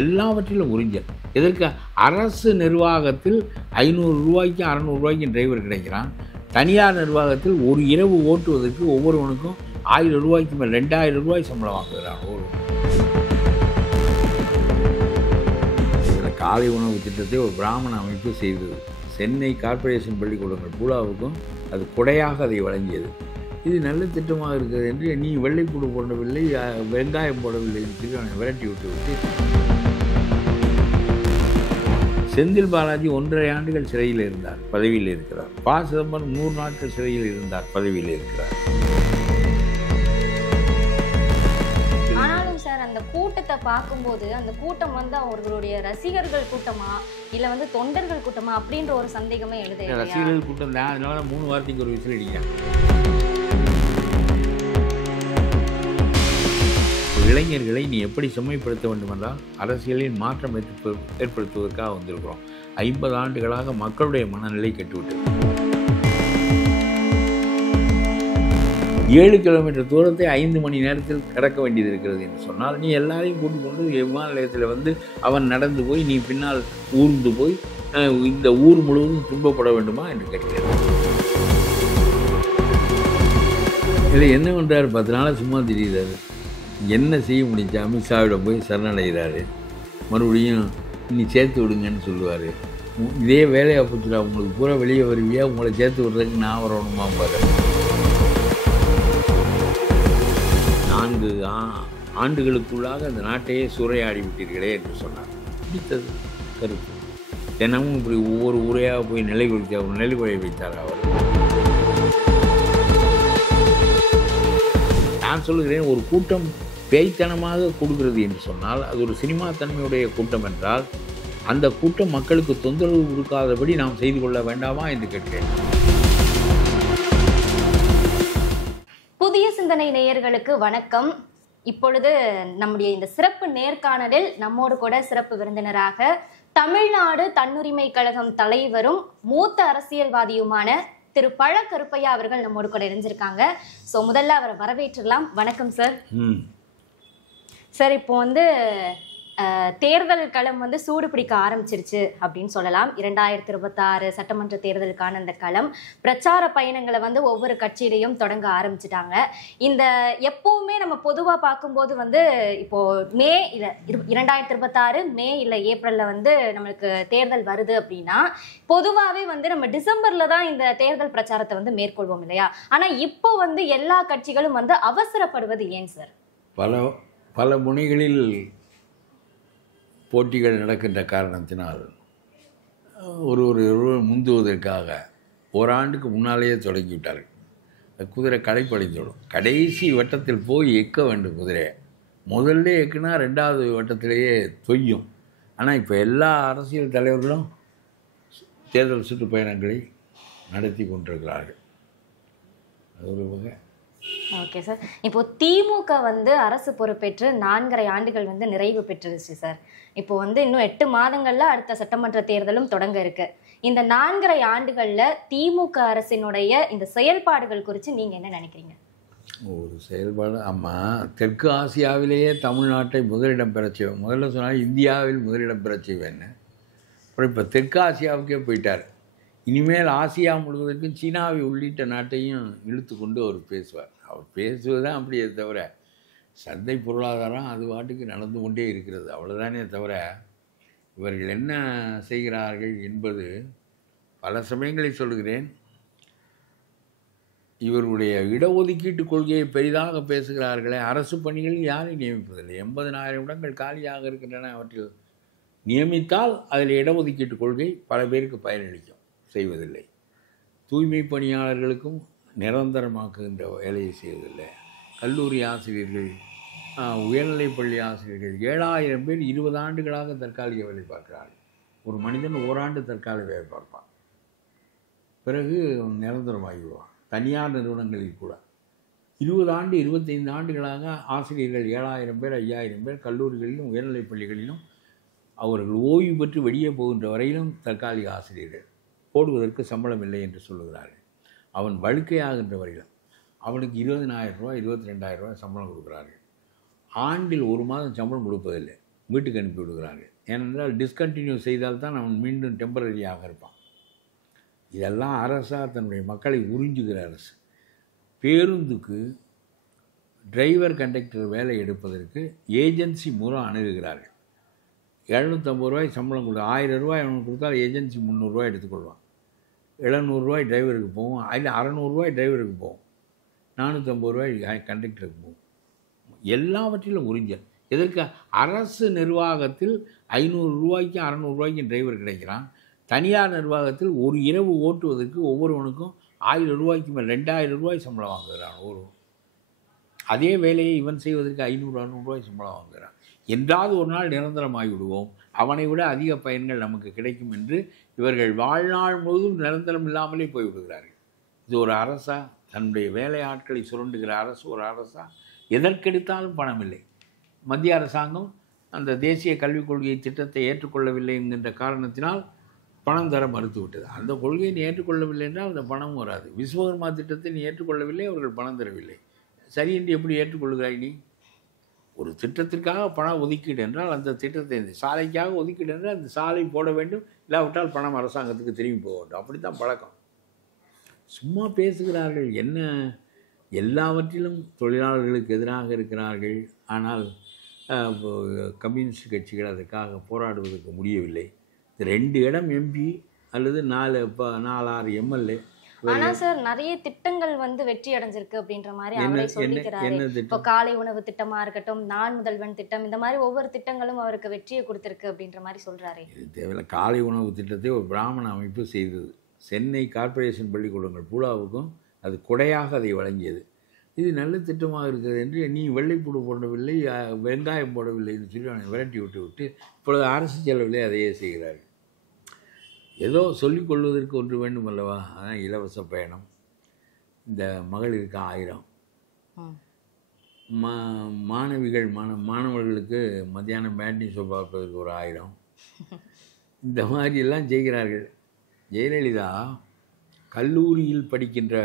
எல்லாவற்றிலும் உறிஞ்சல். எதற்கு? அரசு நிர்வாகத்தில் 500 ரூபாய்க்கு 600 ரூபாய்க்கு டிரைவர் கிடைக்கிறான். தனியார் நிர்வாகத்தில் ஒரு இரவு ஓட்டுவதற்கு ஒவ்வொருவனுக்கும் 1000 ரூபாய்க்கு மேல் 2000 ரூபாய் சம்பளம் வாங்குகிறான். காலை உணவு திட்டத்தை ஒரு பிராமண அமைப்பு செய்தது. சென்னை கார்ப்பரேஷன் பள்ளிக்கூடங்கள் பூலாவுக்கும் அது கொடையாக அதை வழங்கியது. இது நல்ல திட்டமாக இருக்கிறது என்று நீ வெள்ளைப்பூடு போடவில்லை, வெங்காயம் போடவில்லை என்று அவனை விரட்டி விட்டு செந்தில் பாலாஜி 1.5 ஆண்டுகள் சிறையில் இருந்தார், பதவியில் இருக்கிறார். ப. சிதம்பரம் 100 நாட்கள் சிறையில் இருந்தார், பதவியில் இருக்கிறார். ஆனாலும் சார், அந்த கூட்டத்தை பார்க்கும்போது அந்த கூட்டம் அவர்களுடைய ரசிகர்கள் கூட்டமா இல்ல தொண்டர்கள் கூட்டமா அப்படின்ற ஒரு சந்தேகமே எழுது. ரசிகர்கள் கூட்டம் தான். அதனால 3 வாரத்துக்கு ஒரு விசில் அடிக்கிறாங்க. இளைஞர்களை நீ எப்படி செம்மைப்படுத்த வேண்டும் என்றால் அரசியலில் மாற்றம் ஏற்படுத்துவதற்காக வந்திருக்கிறோம். 50 ஆண்டுகளாக மக்களுடைய மனநிலை கெட்டுவிட்டது. 7 கிலோமீட்டர் தூரத்தை 5 மணி நேரத்தில் கடக்க வேண்டியது இருக்கிறது என்று சொன்னால் நீ எல்லாரையும் கூட்டிக் கொண்டு விமான நிலையத்தில் அவன் நடந்து போய் நீ பின்னால் ஊர்ந்து போய் இந்த ஊர் முழுவதும் துன்பப்பட வேண்டுமா என்று கேட்கிறேன். இதில் என்ன பண்ணுறாரு? 10 நாளாக சும்மா தெரியுறாரு. என்ன செய்ய முடிஞ்சா? அமித்ஷாவிடம் போய் சரணடைகிறாரு. மறுபடியும் நீ சேர்த்து விடுங்கன்னு சொல்லுவார். இதே வேலையை போச்சுடா, உங்களுக்கு பூரா வெளியே வருவியா, உங்களை சேர்த்து விடுறதுக்கு நான் வரணுமா பாரு. 4 ஆண்டுகளுக்குள்ளாக அந்த நாட்டையே சூறையாடி விட்டீர்களே என்று சொன்னார். பிடித்தது கருத்து. தினமும் இப்படி ஒவ்வொரு ஊரையாக போய் நிலைகுலைய வைத்தார் அவர். நான் சொல்லுகிறேன், ஒரு கூட்டம் பேய்த்தனமாக கொடுக்கிறது என்று சொன்னால் அது ஒரு சினிமா தன்மையுடைய கூட்டம் என்றால் அந்த கூட்டம் மக்களுக்கு தொந்தரவு கொடுக்காதபடி நாம் செய்து கொள்ள வேண்டாமா என்று கேட்கிறேன். புதிய சிந்தனை நேயர்களுக்கு வணக்கம். இப்பொழுது நம்முடைய இந்த சிறப்பு நேர்காணலில் நம்மோடு கூட சிறப்பு விருந்தினராக தமிழ்நாடு தன்னுரிமை கழகம் தலைவரும் மூத்த அரசியல்வாதியுமான திரு பழ கருப்பையா அவர்கள் நம்மோடு கூட இணைஞ்சிருக்காங்க. ஸோ முதல்ல அவரை வரவேற்றலாம். வணக்கம் சார். சார், இப்போ தேர்தல் களம் சூடு பிடிக்க ஆரம்பிச்சிருச்சு அப்படின்னு சொல்லலாம். 2026 சட்டமன்ற தேர்தலுக்கான அந்த களம் பிரச்சார பயணங்களை ஒவ்வொரு கட்சியிலையும் தொடங்க ஆரம்பிச்சிட்டாங்க. இந்த எப்பவுமே நம்ம பொதுவாக பார்க்கும்போது இப்போ மே இல்லை 2026 மே இல்லை ஏப்ரல்ல நம்மளுக்கு தேர்தல் வருது அப்படின்னா பொதுவாகவே நம்ம டிசம்பர்ல தான் இந்த தேர்தல் பிரச்சாரத்தை மேற்கொள்வோம் இல்லையா? ஆனா இப்போ எல்லா கட்சிகளும் அவசரப்படுவது ஏன் சார்? பல முனைகளில் போட்டிகள் நடக்கின்ற காரணத்தினால் ஒரு முந்துவதற்காக ஓராண்டுக்கு முன்னாலேயே தொடங்கிவிட்டார்கள். குதிரை களைப்படைந்துவிடும். கடைசி வட்டத்தில் போய் எக்க வேண்டும் குதிரையை. முதல்ல எக்குனா 2வது வட்டத்திலேயே தொய்யும். ஆனால் இப்போ எல்லா அரசியல் தலைவர்களும் தேர்தல் சுற்றுப்பயணங்களை நடத்தி கொண்டிருக்கிறார்கள். அது ஒரு வகை. Okay sir. இப்போ திமுக அரசு பொறுப்பேற்று 4.5 ஆண்டுகள் நிறைவு பெற்றுருச்சு சார். இப்போ இன்னும் 8 மாதங்கள்ல அடுத்த சட்டமன்ற தேர்தலும் தொடங்க இருக்கு. இந்த 4.5 ஆண்டுகள்ல திமுக அரசினுடைய இந்த செயல்பாடுகள் குறித்து நீங்க என்ன நினைக்கிறீங்க? ஒரு செயல்பாடு, ஆமாம், தெற்கு ஆசியாவிலேயே தமிழ்நாட்டை முதலிடம் பெறச் செய்வேன். முதல்ல சொன்னால் இந்தியாவில் முதலிடம் பெறச் செய்வேன்னு. அப்புறம் இப்போ தெற்கு ஆசியாவுக்கே போயிட்டார். இனிமேல் ஆசியா முழுவதற்கும் சீனாவை உள்ளிட்ட நாட்டையும் இழுத்து கொண்டு அவர் பேசுவார். அவர் பேசுவது தான் அப்படியே தவிர சந்தை பொருளாதாரம் அது வாட்டுக்கு நடந்து கொண்டே இருக்கிறது. அவ்வளோதானே தவிர இவர்கள் என்ன செய்கிறார்கள் என்பது பல சமயங்களில் சொல்கிறேன். இவர்களுடைய இடஒதுக்கீட்டு கொள்கையை பெரிதாக பேசுகிறார்களே, அரசு பணிகளில் யாரையும் நியமிப்பதில்லை. 80,000 இடங்கள் காலியாக இருக்கின்றன. அவற்றில் நியமித்தால் அதில் இடஒதுக்கீட்டு கொள்கை பல பேருக்கு பயனளிக்கும். செய்வதில்லை. தூய்மை பணியாளர்களுக்கும் நிரந்தரமாக்குகின்ற வேலையை செய்வதில்லை. கல்லூரி ஆசிரியர்கள், உயர்நிலைப்பள்ளி ஆசிரியர்கள் 7,000 பேர் 20 ஆண்டுகளாக தற்காலிக வேலை பார்க்கிறார்கள். ஒரு மனிதன் ஓராண்டு தற்காலிக வேலை பார்ப்பான், பிறகு நிரந்தரமாகிவிடுவான். தனியார் நிறுவனங்களில் கூட 20 ஆண்டு 25 ஆண்டுகளாக ஆசிரியர்கள் 7,000 பேர் 5,000 பேர் கல்லூரிகளிலும் உயர்நிலைப் பள்ளிகளிலும் அவர்கள் ஓய்வு பெற்று வெளியே போகின்ற வரையிலும் தற்காலிக ஆசிரியர்கள் போடுவதற்கு சம்பளம் இல்லை என்று சொல்லுகிறார்கள். அவன் வழுக்கையாகின்ற வரையிலும் அவனுக்கு 20,000 ரூபா 22,000 ரூபாய் சம்பளம் கொடுக்குறார்கள். ஆண்டில் 1 மாதம் சம்பளம் கொடுப்பதில்லை. வீட்டுக்கு அனுப்பி விடுகிறார்கள். ஏனென்றால் டிஸ்கண்டினியூ செய்தால்தான் அவன் மீண்டும் டெம்பரரியாக இருப்பான். இதெல்லாம் அரசாக தன்னுடைய மக்களை உறிஞ்சுகிற அரசு. பேருந்துக்கு டிரைவர் கண்டக்டர் வேலை எடுப்பதற்கு ஏஜென்சி மூலம் அணுகுகிறார்கள். 750 ரூபாய் சம்பளம் கொடு, 1000 ரூபாய் அவனுக்கு கொடுத்தால் ஏஜென்சி 300 ரூபாய் எடுத்துக்கொள்வான். 700 ரூபாய் டிரைவருக்கு போகும், அதில் 600 ரூபாய் டிரைவருக்கு போகும், 450 ரூபாய் கண்டக்டருக்கு போகும். எல்லாவற்றிலும் உறிஞ்சல். இதற்கு அரசு நிர்வாகத்தில் 500 ரூபாய்க்கு 600 ரூபாய்க்கு டிரைவர் கிடைக்கிறான். தனியார் நிர்வாகத்தில் ஒரு இரவு ஓட்டுவதற்கு ஒவ்வொருவனுக்கும் 1000 ரூபாய்க்கு மேல் 2000 ரூபாய் சம்பளம் வாங்குகிறான் ஒருவன். அதே வேலையை இவன் செய்வதற்கு 500-600 ரூபாய் சம்பளம் வாங்குகிறான். என்றாவது ஒரு நாள் நிரந்தரமாகி விடுவோம், அவனை விட அதிக பயன்கள் நமக்கு கிடைக்கும் என்று இவர்கள் வாழ்நாள் முழுவதும் நிரந்தரம் இல்லாமலே போய்விடுகிறார்கள். இது ஒரு அரசா? தன்னுடைய வேலை ஆட்களை சுரண்டுகிற அரசு ஒரு அரசா? எதற்கெடுத்தாலும் பணம் இல்லை. மத்திய அரசாங்கம் அந்த தேசிய கல்விக் கொள்கை திட்டத்தை ஏற்றுக்கொள்ளவில்லை என்கின்ற காரணத்தினால் பணம் தர மறுத்துவிட்டது. அந்த கொள்கையை நீ ஏற்றுக்கொள்ளவில்லை என்றால் அந்த பணம் வராது. விஸ்வகர்மா திட்டத்தை நீ ஏற்றுக்கொள்ளவில்லை, அவர்கள் பணம் தரவில்லை. சரி என்று எப்படி ஏற்றுக்கொள்கிறாய் நீ? ஒரு திட்டத்திற்காக பணம் ஒதுக்கீடு என்றால் அந்த திட்டத்தை, சாலைக்காக ஒதுக்கீடு என்றால் அந்த சாலை போட வேண்டும், இல்லாவிட்டால் பணம் அரசாங்கத்துக்கு திரும்பி போக வேண்டும். அப்படி தான் பழக்கம். சும்மா பேசுகிறார்கள். என்ன எல்லாவற்றிலும் தொழிலாளர்களுக்கு எதிராக இருக்கிறார்கள். ஆனால் கம்யூனிஸ்ட் கட்சிகள் அதற்காக போராடுவதற்கு முடியவில்லை. 2 இடம் எம்பி அல்லது 4-6 எம்எல்ஏ. ஆனா சார் நிறைய திட்டங்கள் வந்து வெற்றி அடைஞ்சிருக்கு அப்படின்ற மாதிரி அவரே சொல்லிக்கிறாரு. இப்போ காலை உணவு திட்டமா இருக்கட்டும், நான் முதல்வன் திட்டம், இந்த மாதிரி ஒவ்வொரு திட்டங்களும் அவருக்கு வெற்றியை கொடுத்திருக்கு அப்படின்ற மாதிரி சொல்றாரு. இது தேவையில்லை. காலை உணவு திட்டத்தை ஒரு பிராமண அமைப்பு செய்தது. சென்னை கார்ப்பரேஷன் பள்ளிக்கூடங்கள் பூலாவுக்கும் அது கொடையாக அதை வழங்கியது. இது நல்ல திட்டமாக இருக்கிறது என்று நீ வெள்ளைப்பூடு போடவில்லை, வெங்காயம் போடவில்லை என்று சொல்லி அவனை விரட்டி விட்டு இப்பொழுது அரசு செலவிலே அதையே செய்கிறார்கள். ஏதோ சொல்லிக் கொள்வதற்கு ஒன்று வேண்டும் அல்லவா? அதான் இலவச பயணம். இந்த மகளிருக்கு 1000, மாணவிகள் மாணவர்களுக்கு மத்தியானம் பேண்டி ஷோ பார்ப்பதற்கு ஒரு 1000, இந்த மாதிரியெல்லாம் செய்கிறார்கள். ஜெயலலிதா கல்லூரியில் படிக்கின்ற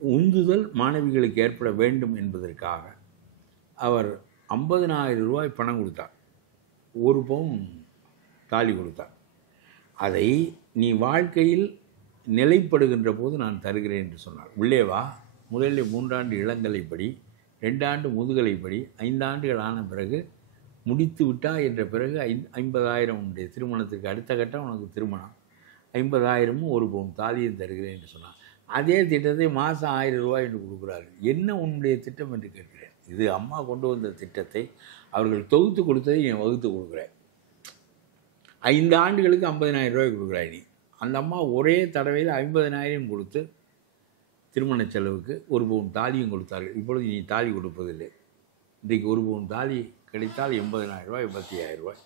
உந்துதல் மாணவிகளுக்கு ஏற்பட வேண்டும் என்பதற்காக அவர் 50,000 ரூபாய் பணம் கொடுத்தார், 1 பவுன் தாலி கொடுத்தார். அதை நீ வாழ்க்கையில் நிலைப்படுகின்ற போது நான் தருகிறேன் என்று சொன்னார். உள்ளே வா, முதலில் 3 ஆண்டு இளங்கலை படி, 2 ஆண்டு முதுகலை படி, 5 ஆண்டுகள் ஆன பிறகு முடித்து விட்டா என்ற பிறகு 50,000 உன்னுடைய திருமணத்திற்கு அடுத்த கட்டம் உனக்கு திருமணம், 50,000 1 பவுன் தாலியும் தருகிறேன் என்று சொன்னார். அதே திட்டத்தை மாதம் 1000 ரூபாய் என்று கொடுக்குறார்கள். என்ன உன்னுடைய திட்டம் என்று கேட்கிறேன். இது அம்மா கொண்டு வந்த திட்டத்தை அவர்கள் தொகுத்து கொடுத்ததை என் வகுத்து கொடுக்குறேன். 5 ஆண்டுகளுக்கு 50,000 ரூபாய் கொடுக்குறாய் நீ. அந்த அம்மா ஒரே தடவையில் 50,000 கொடுத்து திருமண செலவுக்கு 1 பவுன் தாலியும் கொடுத்தார்கள். இப்பொழுது நீ தாலி கொடுப்பதில்லை. இன்றைக்கு 1 பவுன் தாலி கிடைத்தால் 80,000 ரூபாய், 85,000 ரூபாய்.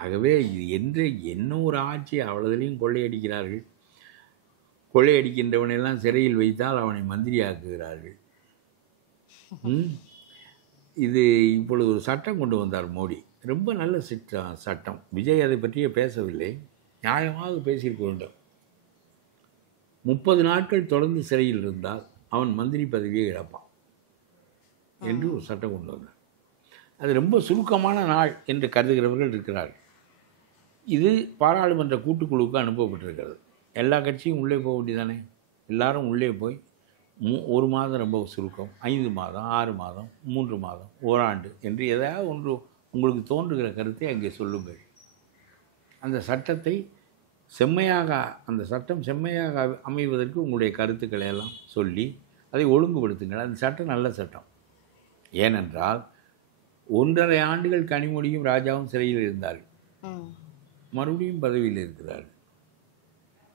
ஆகவே இது என்று என்ன ஒரு ஆட்சி! அவ்வளவுலையும் கொள்ளையடிக்கிறார்கள். கொள்ளையடிக்கின்றவனையெல்லாம் சிறையில் வைத்தால் அவனை மந்திரி ஆக்குகிறார்கள். இது இப்பொழுது ஒரு சட்டம் கொண்டு வந்தார் மோடி. ரொம்ப நல்ல சட்டம். விஜய் அதை பற்றியே பேசவில்லை, நியாயமாக பேசியிருக்க வேண்டும். 30 நாட்கள் தொடர்ந்து சிறையில் இருந்தால் அவன் மந்திரி பதவியை இழப்பான் என்று ஒரு சட்டம் கொண்டு வந்தார். அது ரொம்ப சுருக்கமான நாள் என்று கருதுகிறவர்கள் இருக்கிறார்கள். இது பாராளுமன்ற கூட்டுக்குழுவுக்கு அனுப்பப்பட்டிருக்கிறது. எல்லா கட்சியும் உள்ளே போக வேண்டியதானே? எல்லாரும் உள்ளே போய் 1 மாதம் ரொம்ப சுருக்கம், 5 மாதம், 6 மாதம், 3 மாதம், ஓராண்டு என்று ஏதாவது ஒன்று உங்களுக்கு தோன்றுகிற கருத்தை அங்கே சொல்லுங்கள். அந்த சட்டத்தை அந்த சட்டம் செம்மையாக அமைவதற்கு உங்களுடைய கருத்துக்களை எல்லாம் சொல்லி அதை ஒழுங்குபடுத்துங்கள். அந்த சட்டம் நல்ல சட்டம். ஏனென்றால் 1.5 ஆண்டுகள் கனிமொழியும் ராஜாவும் சிறையில் இருந்தார்கள், மறுபடியும் பதவியில் இருக்கிறார்கள்.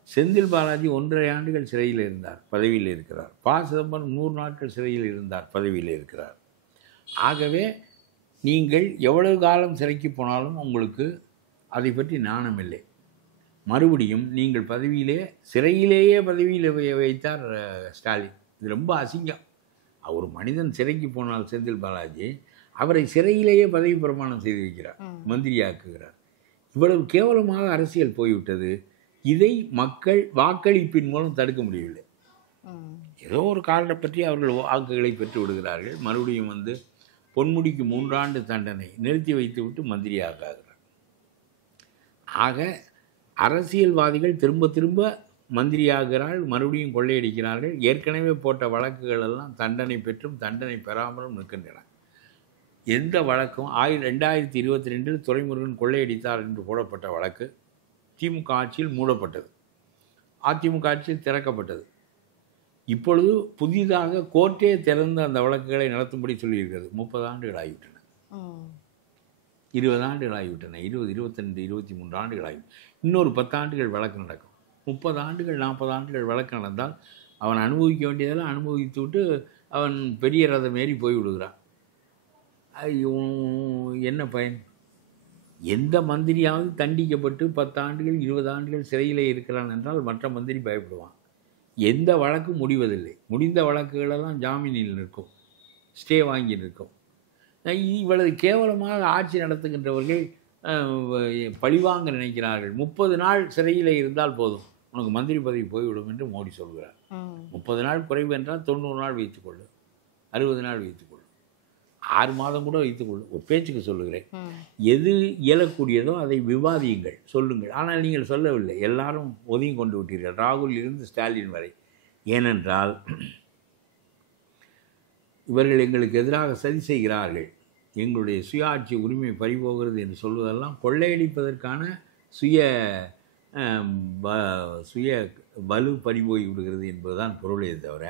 செந்தில் பாலாஜி 1.5 ஆண்டுகள் சிறையில் இருந்தார், பதவியில் இருக்கிறார். ப. சிதம்பரம் 100 நாட்கள் சிறையில் இருந்தார், பதவியில் இருக்கிறார். ஆகவே நீங்கள் எவ்வளவு காலம் சிறைக்கு போனாலும் உங்களுக்கு அதை பற்றி நாணம் இல்லை. மறுபடியும் நீங்கள் சிறையிலேயே பதவியில் வைத்தார் ஸ்டாலின். இது ரொம்ப அசிங்கம். ஒரு மனிதன் சிறைக்கு போனால் செந்தில் பாலாஜி அவரை சிறையிலேயே பதவி பிரமாணம் செய்து வைக்கிறார், மந்திரியாக்குகிறார். இவ்வளவு கேவலமாக அரசியல் போய்விட்டது. இதை மக்கள் வாக்களிப்பின் மூலம் தடுக்க முடியவில்லை. ஏதோ ஒரு காரணத்தை பற்றி அவர்கள் வாக்குகளை பெற்று விடுகிறார்கள். மறுபடியும் பொன்முடிக்கு 3 ஆண்டு தண்டனை, நிறுத்தி வைத்துவிட்டு மந்திரியாகிறார். ஆக அரசியல்வாதிகள் திரும்ப திரும்ப மந்திரியாகிறார்கள், மறுபடியும் கொள்ளையடிக்கிறார்கள். ஏற்கனவே போட்ட வழக்குகள் எல்லாம் தண்டனை பெற்றும் தண்டனை பெறாமலும் நிற்கின்றன. எந்த வழக்கும் 2022 துரைமுருகன் கொள்ளையடித்தார் என்று போடப்பட்ட வழக்கு திமுக ஆட்சியில் மூடப்பட்டது, அதிமுக ஆட்சியில் திறக்கப்பட்டது. இப்பொழுது புதிதாக கோர்ட்டே திறந்து அந்த வழக்குகளை நடத்தும்படி சொல்லியிருக்கிறது. 30 ஆண்டுகள் ஆகிவிட்டன, 20 ஆண்டுகள் ஆகிவிட்டன, 20, 22, 23 ஆண்டுகள் ஆகிவிட்டன. இன்னொரு 10 ஆண்டுகள் வழக்கு நடக்கும். 30 ஆண்டுகள் 40 ஆண்டுகள் வழக்கு நடந்தால் அவன் அனுபவிக்க வேண்டியதெல்லாம் அனுபவித்து விட்டு அவன் பெரிய ரதம் ஏறி போய் விடுகிறான். என்ன பயன்? எந்த மந்திரியாவது தண்டிக்கப்பட்டு 10 ஆண்டுகள் 20 ஆண்டுகள் சிறையிலே இருக்கிறான் என்றால் மற்ற மந்திரி பயப்படுவான். எந்த வழக்கும் முடிவதில்லை. முடிந்த வழக்குகளெல்லாம் ஜாமீனில் நிற்கும், ஸ்டே வாங்கி நிற்கும். இவ்வளவு கேவலமாக ஆட்சி நடத்துகின்றவர்கள் பழிவாங்க நினைக்கிறார்கள். 30 நாள் சிறையில் இருந்தால் போதும், உனக்கு மந்திரி பதவி போய்விடும் என்று மோடி சொல்கிறார். 30 நாள் குறைவு என்றால் 90 நாள் வைத்துக்கொள்ளு, 60 நாள் வைத்துக்கொள்ளு, 6 மாதம் கூட வைத்துக்கொள்ளு. ஒரு பேச்சுக்கு சொல்லுகிறேன். எது இயலக்கூடியதோ அதை விவாதியுங்கள், சொல்லுங்கள். ஆனால் நீங்கள் சொல்லவில்லை. எல்லாரும் ஒதுங்கி கொண்டு விட்டீர்கள், ராகுல் இருந்து ஸ்டாலின் வரை. ஏனென்றால் இவர்கள் எங்களுக்கு எதிராக சதி செய்கிறார்கள், எங்களுடைய சுயாட்சி உரிமை பறிபோகிறது என்று சொல்வதெல்லாம் கொள்ளையடிப்பதற்கான சுய வலு பறிபோய் விடுகிறது என்பதுதான் பொருளே தவிர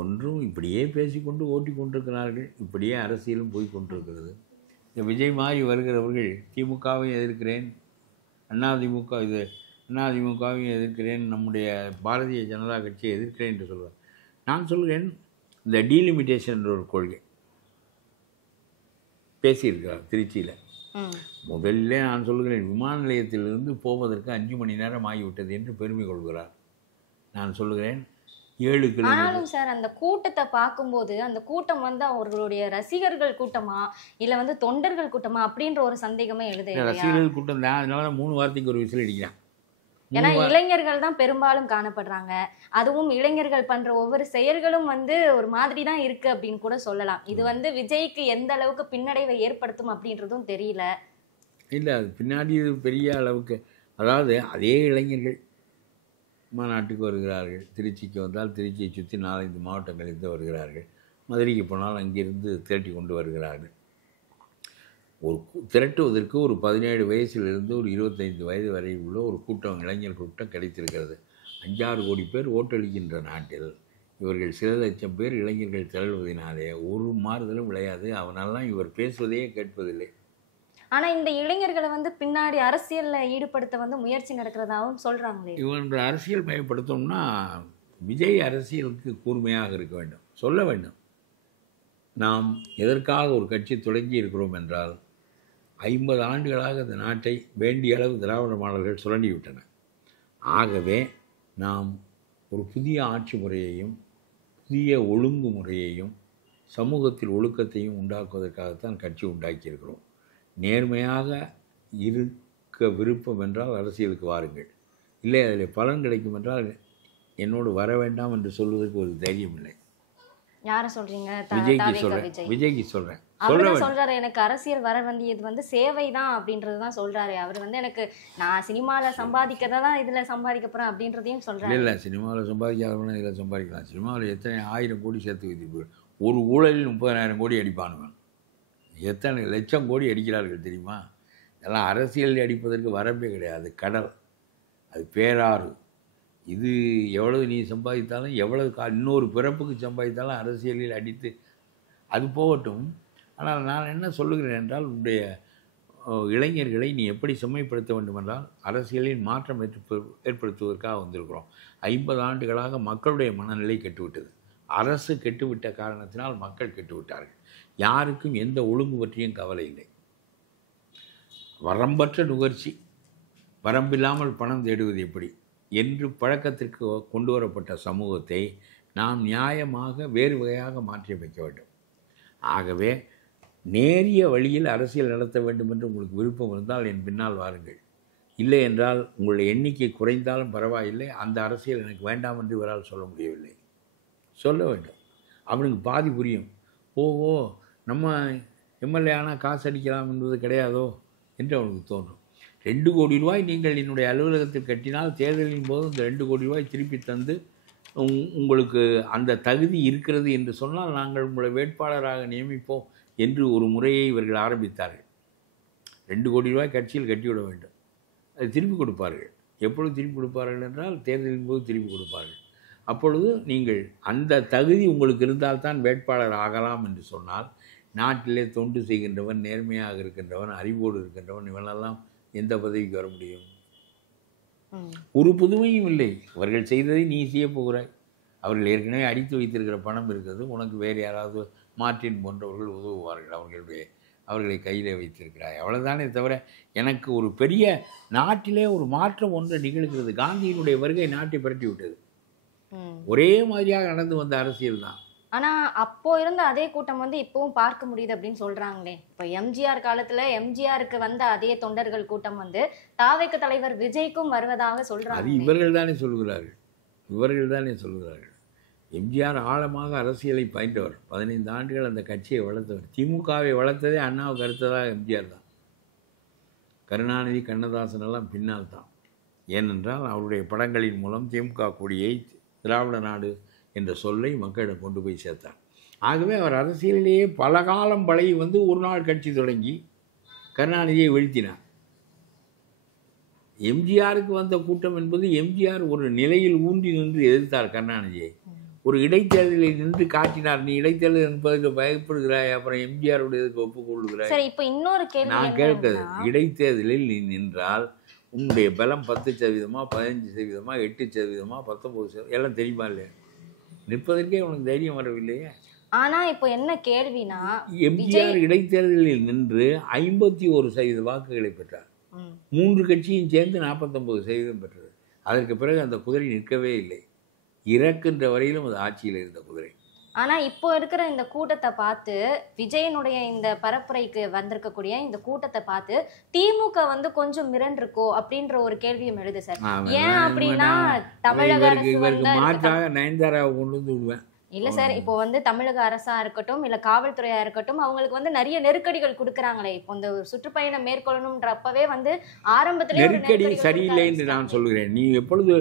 ஒன்றும். இப்படியே பேசிக்கொண்டு ஓட்டி கொண்டிருக்கிறார்கள். இப்படியே அரசியலும் போய் கொண்டிருக்கிறது. இந்த விஜய் மாதிரி வருகிறவர்கள் திமுகவையும் எதிர்க்கிறேன், அதிமுகவையும் எதிர்க்கிறேன், நம்முடைய பாரதிய ஜனதா கட்சியை எதிர்க்கிறேன் என்று சொல்வார். நான் சொல்கிறேன், இந்த டீலிமிட்டேஷன் என்ற ஒரு கொள்கை பேசியிருக்கிறார் திருச்சியில். முதல்ல நான் சொல்கிறேன், விமான நிலையத்திலிருந்து போவதற்கு 5 மணி நேரம் ஆகிவிட்டது என்று பெருமை கொள்கிறார். நான் சொல்லுகிறேன் 7 கிலோமீட்டர். ஆனாலும் சார், அந்த கூட்டத்தை பார்க்கும்போது அந்த கூட்டம் வந்து அவர்களுடைய ரசிகர்கள் கூட்டமா இல்ல தொண்டர்கள் கூட்டமா அப்படின்ற ஒரு சந்தேகமே எழுது. ரசிகர்கள் கூட்டம் தான், அதனால 3 வாரத்துக்கு ஒரு விசில் அடிக்கிறான். ஏன்னா இளைஞர்கள் தான் பெரும்பாலும் காணப்படுறாங்க. அதுவும் இளைஞர்கள் பண்ற ஒவ்வொரு செயல்களும் ஒரு மாதிரி தான் இருக்கு அப்படின்னு கூட சொல்லலாம். இது விஜய்க்கு எந்த அளவுக்கு பின்னடைவை ஏற்படுத்தும் அப்படின்றதும் தெரியல. இல்லை, அது பின்னாடி பெரிய அளவுக்கு, அதாவது அதே இளைஞர்கள் மாநாட்டுக்கு வருகிறார்கள். திருச்சிக்கு வந்தால் திருச்சியை சுற்றி 4-5 மாவட்டங்களிலிருந்து வருகிறார்கள். மதுரைக்கு போனால் அங்கிருந்து திரட்டி கொண்டு வருகிறார்கள். ஒரு திரட்டுவதற்கு ஒரு 17 வயசிலிருந்து ஒரு 25 வயது வரை உள்ள ஒரு கூட்டம், இளைஞர் கூட்டம் கிடைத்திருக்கிறது. 5-6 கோடி பேர் ஓட்டளிக்கின்ற நாட்டில் இவர்கள் சில லட்சம் பேர் இளைஞர்கள் திரள்வதனாலே ஒரு மாறுதலும் விளையாது. அவனெல்லாம் இவர் பேசுவதையே கேட்பதில்லை. ஆனால் இந்த இளைஞர்களை பின்னாடி அரசியலில் ஈடுபடுத்த முயற்சி நடக்கிறதாகவும் சொல்கிறாங்களே. இவங்க அரசியல் பயப்படுத்தோம்னா விஜய் அரசியலுக்கு கூர்மையாக இருக்க வேண்டும், சொல்ல வேண்டும். நாம் எதற்காக ஒரு கட்சி தொடங்கி இருக்கிறோம் என்றால் 50 ஆண்டுகளாக இந்த நாட்டை வேண்டிய அளவு திராவிட மாடல்கள் சுரண்டிவிட்டன. ஆகவே நாம் ஒரு புதிய ஆட்சி முறையையும் புதிய ஒழுங்குமுறையையும் சமூகத்தில் ஒழுக்கத்தையும் உண்டாக்குவதற்காகத்தான் கட்சி உண்டாக்கியிருக்கிறோம். நேர்மையாக இருக்க விருப்பம் என்றால் அரசியலுக்கு வாருங்கள், இல்லை அதில் பலன் கிடைக்கும் என்றால் என்னோடு வர வேண்டாம் என்று சொல்வதற்கு ஒரு தைரியம் இல்லை. யாரை சொல்றீங்க? விஜய்க்கு சொல்றேன். அவர் சொல்றாரு, எனக்கு அரசியல் வர வேண்டியது சேவை தான் அப்படின்றது தான் சொல்றாரு. அவர் எனக்கு நான் சினிமாவில் சம்பாதிக்கிறதான் இதில் சம்பாதிக்க போகிறேன் அப்படின்றதையும் சொல்றாரு. இல்லை, சினிமாவில் சம்பாதிக்காதவனா இதில் சம்பாதிக்கலாம். சினிமாவில் எத்தனை 1000 கோடி சேர்த்து வைத்து ஒரு ஊழலில் 30,000 கோடி அடிப்பானுவன். எத்தனை லட்சம் கோடி அடிக்கிறார்கள் தெரியுமா? எல்லாம் அரசியல் அடிப்பதற்கு வரம்பே கிடையாது. கடல், அது பேராறு. இது எவ்வளவு நீ சம்பாதித்தாலும், எவ்வளவு இன்னொரு பிறப்புக்கு சம்பாதித்தாலும் அரசியலில் அடித்து அது போகட்டும். ஆனால் நான் என்ன சொல்லுகிறேன் என்றால், உன்னுடைய இளைஞர்களை நீ எப்படி செம்மைப்படுத்த வேண்டும் என்றால் அரசியலில் மாற்றம் ஏற்படுத்துவதற்காக வந்திருக்கிறோம். 50 ஆண்டுகளாக மக்களுடைய மனநிலை கெட்டுவிட்டது. அரசு கெட்டுவிட்ட காரணத்தினால் மக்கள் கெட்டுவிட்டார்கள். யாருக்கும் எந்த ஒழுங்கு பற்றியும் கவலை இல்லை. வரம்பற்ற நுகர்ச்சி, வரம்பில்லாமல் பணம் தேடுவது எப்படி என்று பழக்கத்திற்கு கொண்டு வரப்பட்ட சமூகத்தை நாம் நியாயமாக வேறு வகையாக மாற்றியமைக்க வேண்டும். ஆகவே நேரிய வழியில் அரசியல் நடத்த வேண்டும் என்று உங்களுக்கு விருப்பம் இருந்தால் என் பின்னால் வாருங்கள். இல்லை என்றால் உங்களுடைய எண்ணிக்கை குறைந்தாலும் பரவாயில்லை, அந்த அரசியல் எனக்கு வேண்டாம் என்று இவரால் சொல்ல முடியவில்லை. சொல்ல வேண்டும். அவனுக்கு பாதி புரியும். ஓஹோ நம்ம எம்எல்ஏ ஆனால் காசு அடிக்கலாம் என்பது கிடையாதோ என்று அவனுக்கு தோன்றும். 2 கோடி ரூபாய் நீங்கள் என்னுடைய அலுவலகத்தில் கட்டினால் தேர்தலின் போது இந்த 2 கோடி ரூபாய் திருப்பி தந்து உங்களுக்கு அந்த தகுதி இருக்கிறது என்று சொன்னால் நாங்கள் உங்களை வேட்பாளராக நியமிப்போம் என்று ஒரு முறையை இவர்கள் ஆரம்பித்தார்கள். 2 கோடி ரூபாய் கட்சியில் கட்டிவிட வேண்டும், அது திருப்பி கொடுப்பார்கள். எப்பொழுது திருப்பி கொடுப்பார்கள் என்றால் தேர்தலின் போது திருப்பி கொடுப்பார்கள். அப்பொழுது நீங்கள் அந்த தகுதி உங்களுக்கு இருந்தால்தான் வேட்பாளர் ஆகலாம் என்று சொன்னால் நாட்டிலே தொண்டு செய்கின்றவன், நேர்மையாக இருக்கின்றவன், அறிவோடு இருக்கின்றவன் இவனெல்லாம் எந்த பதவிக்கு வர முடியும்? ஒரு புதுமையும் இல்லை. அவர்கள் செய்ததை நீ செய்ய போகிறாய். அவர்கள் ஏற்கனவே அடித்து வைத்திருக்கிற பணம் இருக்கிறது, உனக்கு வேறு யாராவது மார்ட்டின் போன்றவர்கள் உதவுவார்கள், அவர்களை கையில் வைத்திருக்கிறாய், அவ்வளோதானே தவிர எனக்கு ஒரு பெரிய நாட்டிலே ஒரு மாற்றம் ஒன்று நிகழ்கிறது. காந்தியினுடைய வருகை நாட்டை பரட்டி விட்டது. ஒரே மாதிரியாக நடந்து வந்த அரசியல் தான். ஆனா அப்போ இருந்த அதே கூட்டம் வந்து இப்பவும் பார்க்க முடியுது அப்படின்னு சொல்றாங்களே. இப்போ எம்ஜிஆர் காலத்துல எம்ஜிஆருக்கு வந்த அதே தொண்டர்கள் கூட்டம் வந்து தாவேக்கு தலைவர் விஜய்க்கும் வருவதாக சொல்றாங்க. அது இவர்கள் தானே சொல்லுகிறார்கள். எம்ஜிஆர் ஆழமாக அரசியலை பயின்றவர். 15 ஆண்டுகள் அந்த கட்சியை வளர்த்தவர். திமுகவை வளர்த்ததே அண்ணாவுக்கு அடுத்ததாக எம்ஜிஆர் தான். கருணாநிதி, கண்ணதாசன் எல்லாம் பின்னால் தான். ஏனென்றால் அவருடைய படங்களின் மூலம் திமுக கொடியை, திராவிட நாடு என்ற சொல்லை மக்களிடம் கொண்டு போய் சேர்த்தார். ஆகவே அவர் அரசியலிலேயே பல காலம் பழகி வந்து ஒரு நாள் கட்சி தொடங்கி கருணாநிதியை வீழ்த்தினார். எம்ஜிஆருக்கு வந்த கூட்டம் என்பது எம்ஜிஆர் ஒரு நிலையில் ஊன்றி நின்று எதிர்த்தார் கருணாநிதியை. ஒரு இடைத்தேர்தலில் நின்று காட்டினார். நீ இடைத்தேர்தல் என்பதற்கு பயப்படுகிறாய், அப்புறம் எம்ஜிஆருடைய ஒப்புக்கொள்கிறாய். இப்போ இன்னொரு கேள்வி நான் கேட்கிறது, இடைத்தேர்தலில் நீ நின்றால் உன்னுடைய பலம் 10%, 15%, 8%, 19% எல்லாம் தெரியுமா இல்லையா? நிற்பதற்கே உனக்கு தைரியம் வரவில்லையே. ஆனா இப்போ என்ன கேள்வினா, எம்ஜிஆர் இடைத்தேர்தலில் நின்று 51% வாக்குகளை பெற்றார். 3 கட்சியும் சேர்ந்து 49% பெற்றது. அதற்கு பிறகு அந்த குதிரை நிற்கவே இல்லை. இறக்கின்ற வரையிலும் அது ஆட்சியில் இருந்த குதிரை. ஆனா இப்போ இருக்கிற இந்த கூட்டத்தை பார்த்து, விஜயனுடைய இந்த பரப்புரைக்கு வந்திருக்கக்கூடிய இந்த கூட்டத்தை பார்த்து திமுக வந்து கொஞ்சம் மிரண்டிருக்கோ அப்படின்ற ஒரு கேள்வியும் எழுது சார். ஏன் அப்படின்னா தமிழக அரசு மாற்றாக நயன்தாராவை கொண்டு வந்து விடுவேன். இல்ல சார், இப்போ வந்து தமிழக அரசா இருக்கட்டும் இல்ல காவல்துறையா இருக்கட்டும், அவங்களுக்கு வந்து நிறைய நெருக்கடிகள் கொடுக்குறாங்களே. இப்போ இந்த சுற்றுப்பயணம் மேற்கொள்ளணும்ன்றப்பவே வந்து ஆரம்பத்திலே நெருக்கடி சரியில்லை என்று நான் சொல்கிறேன். நீ எப்பொழுது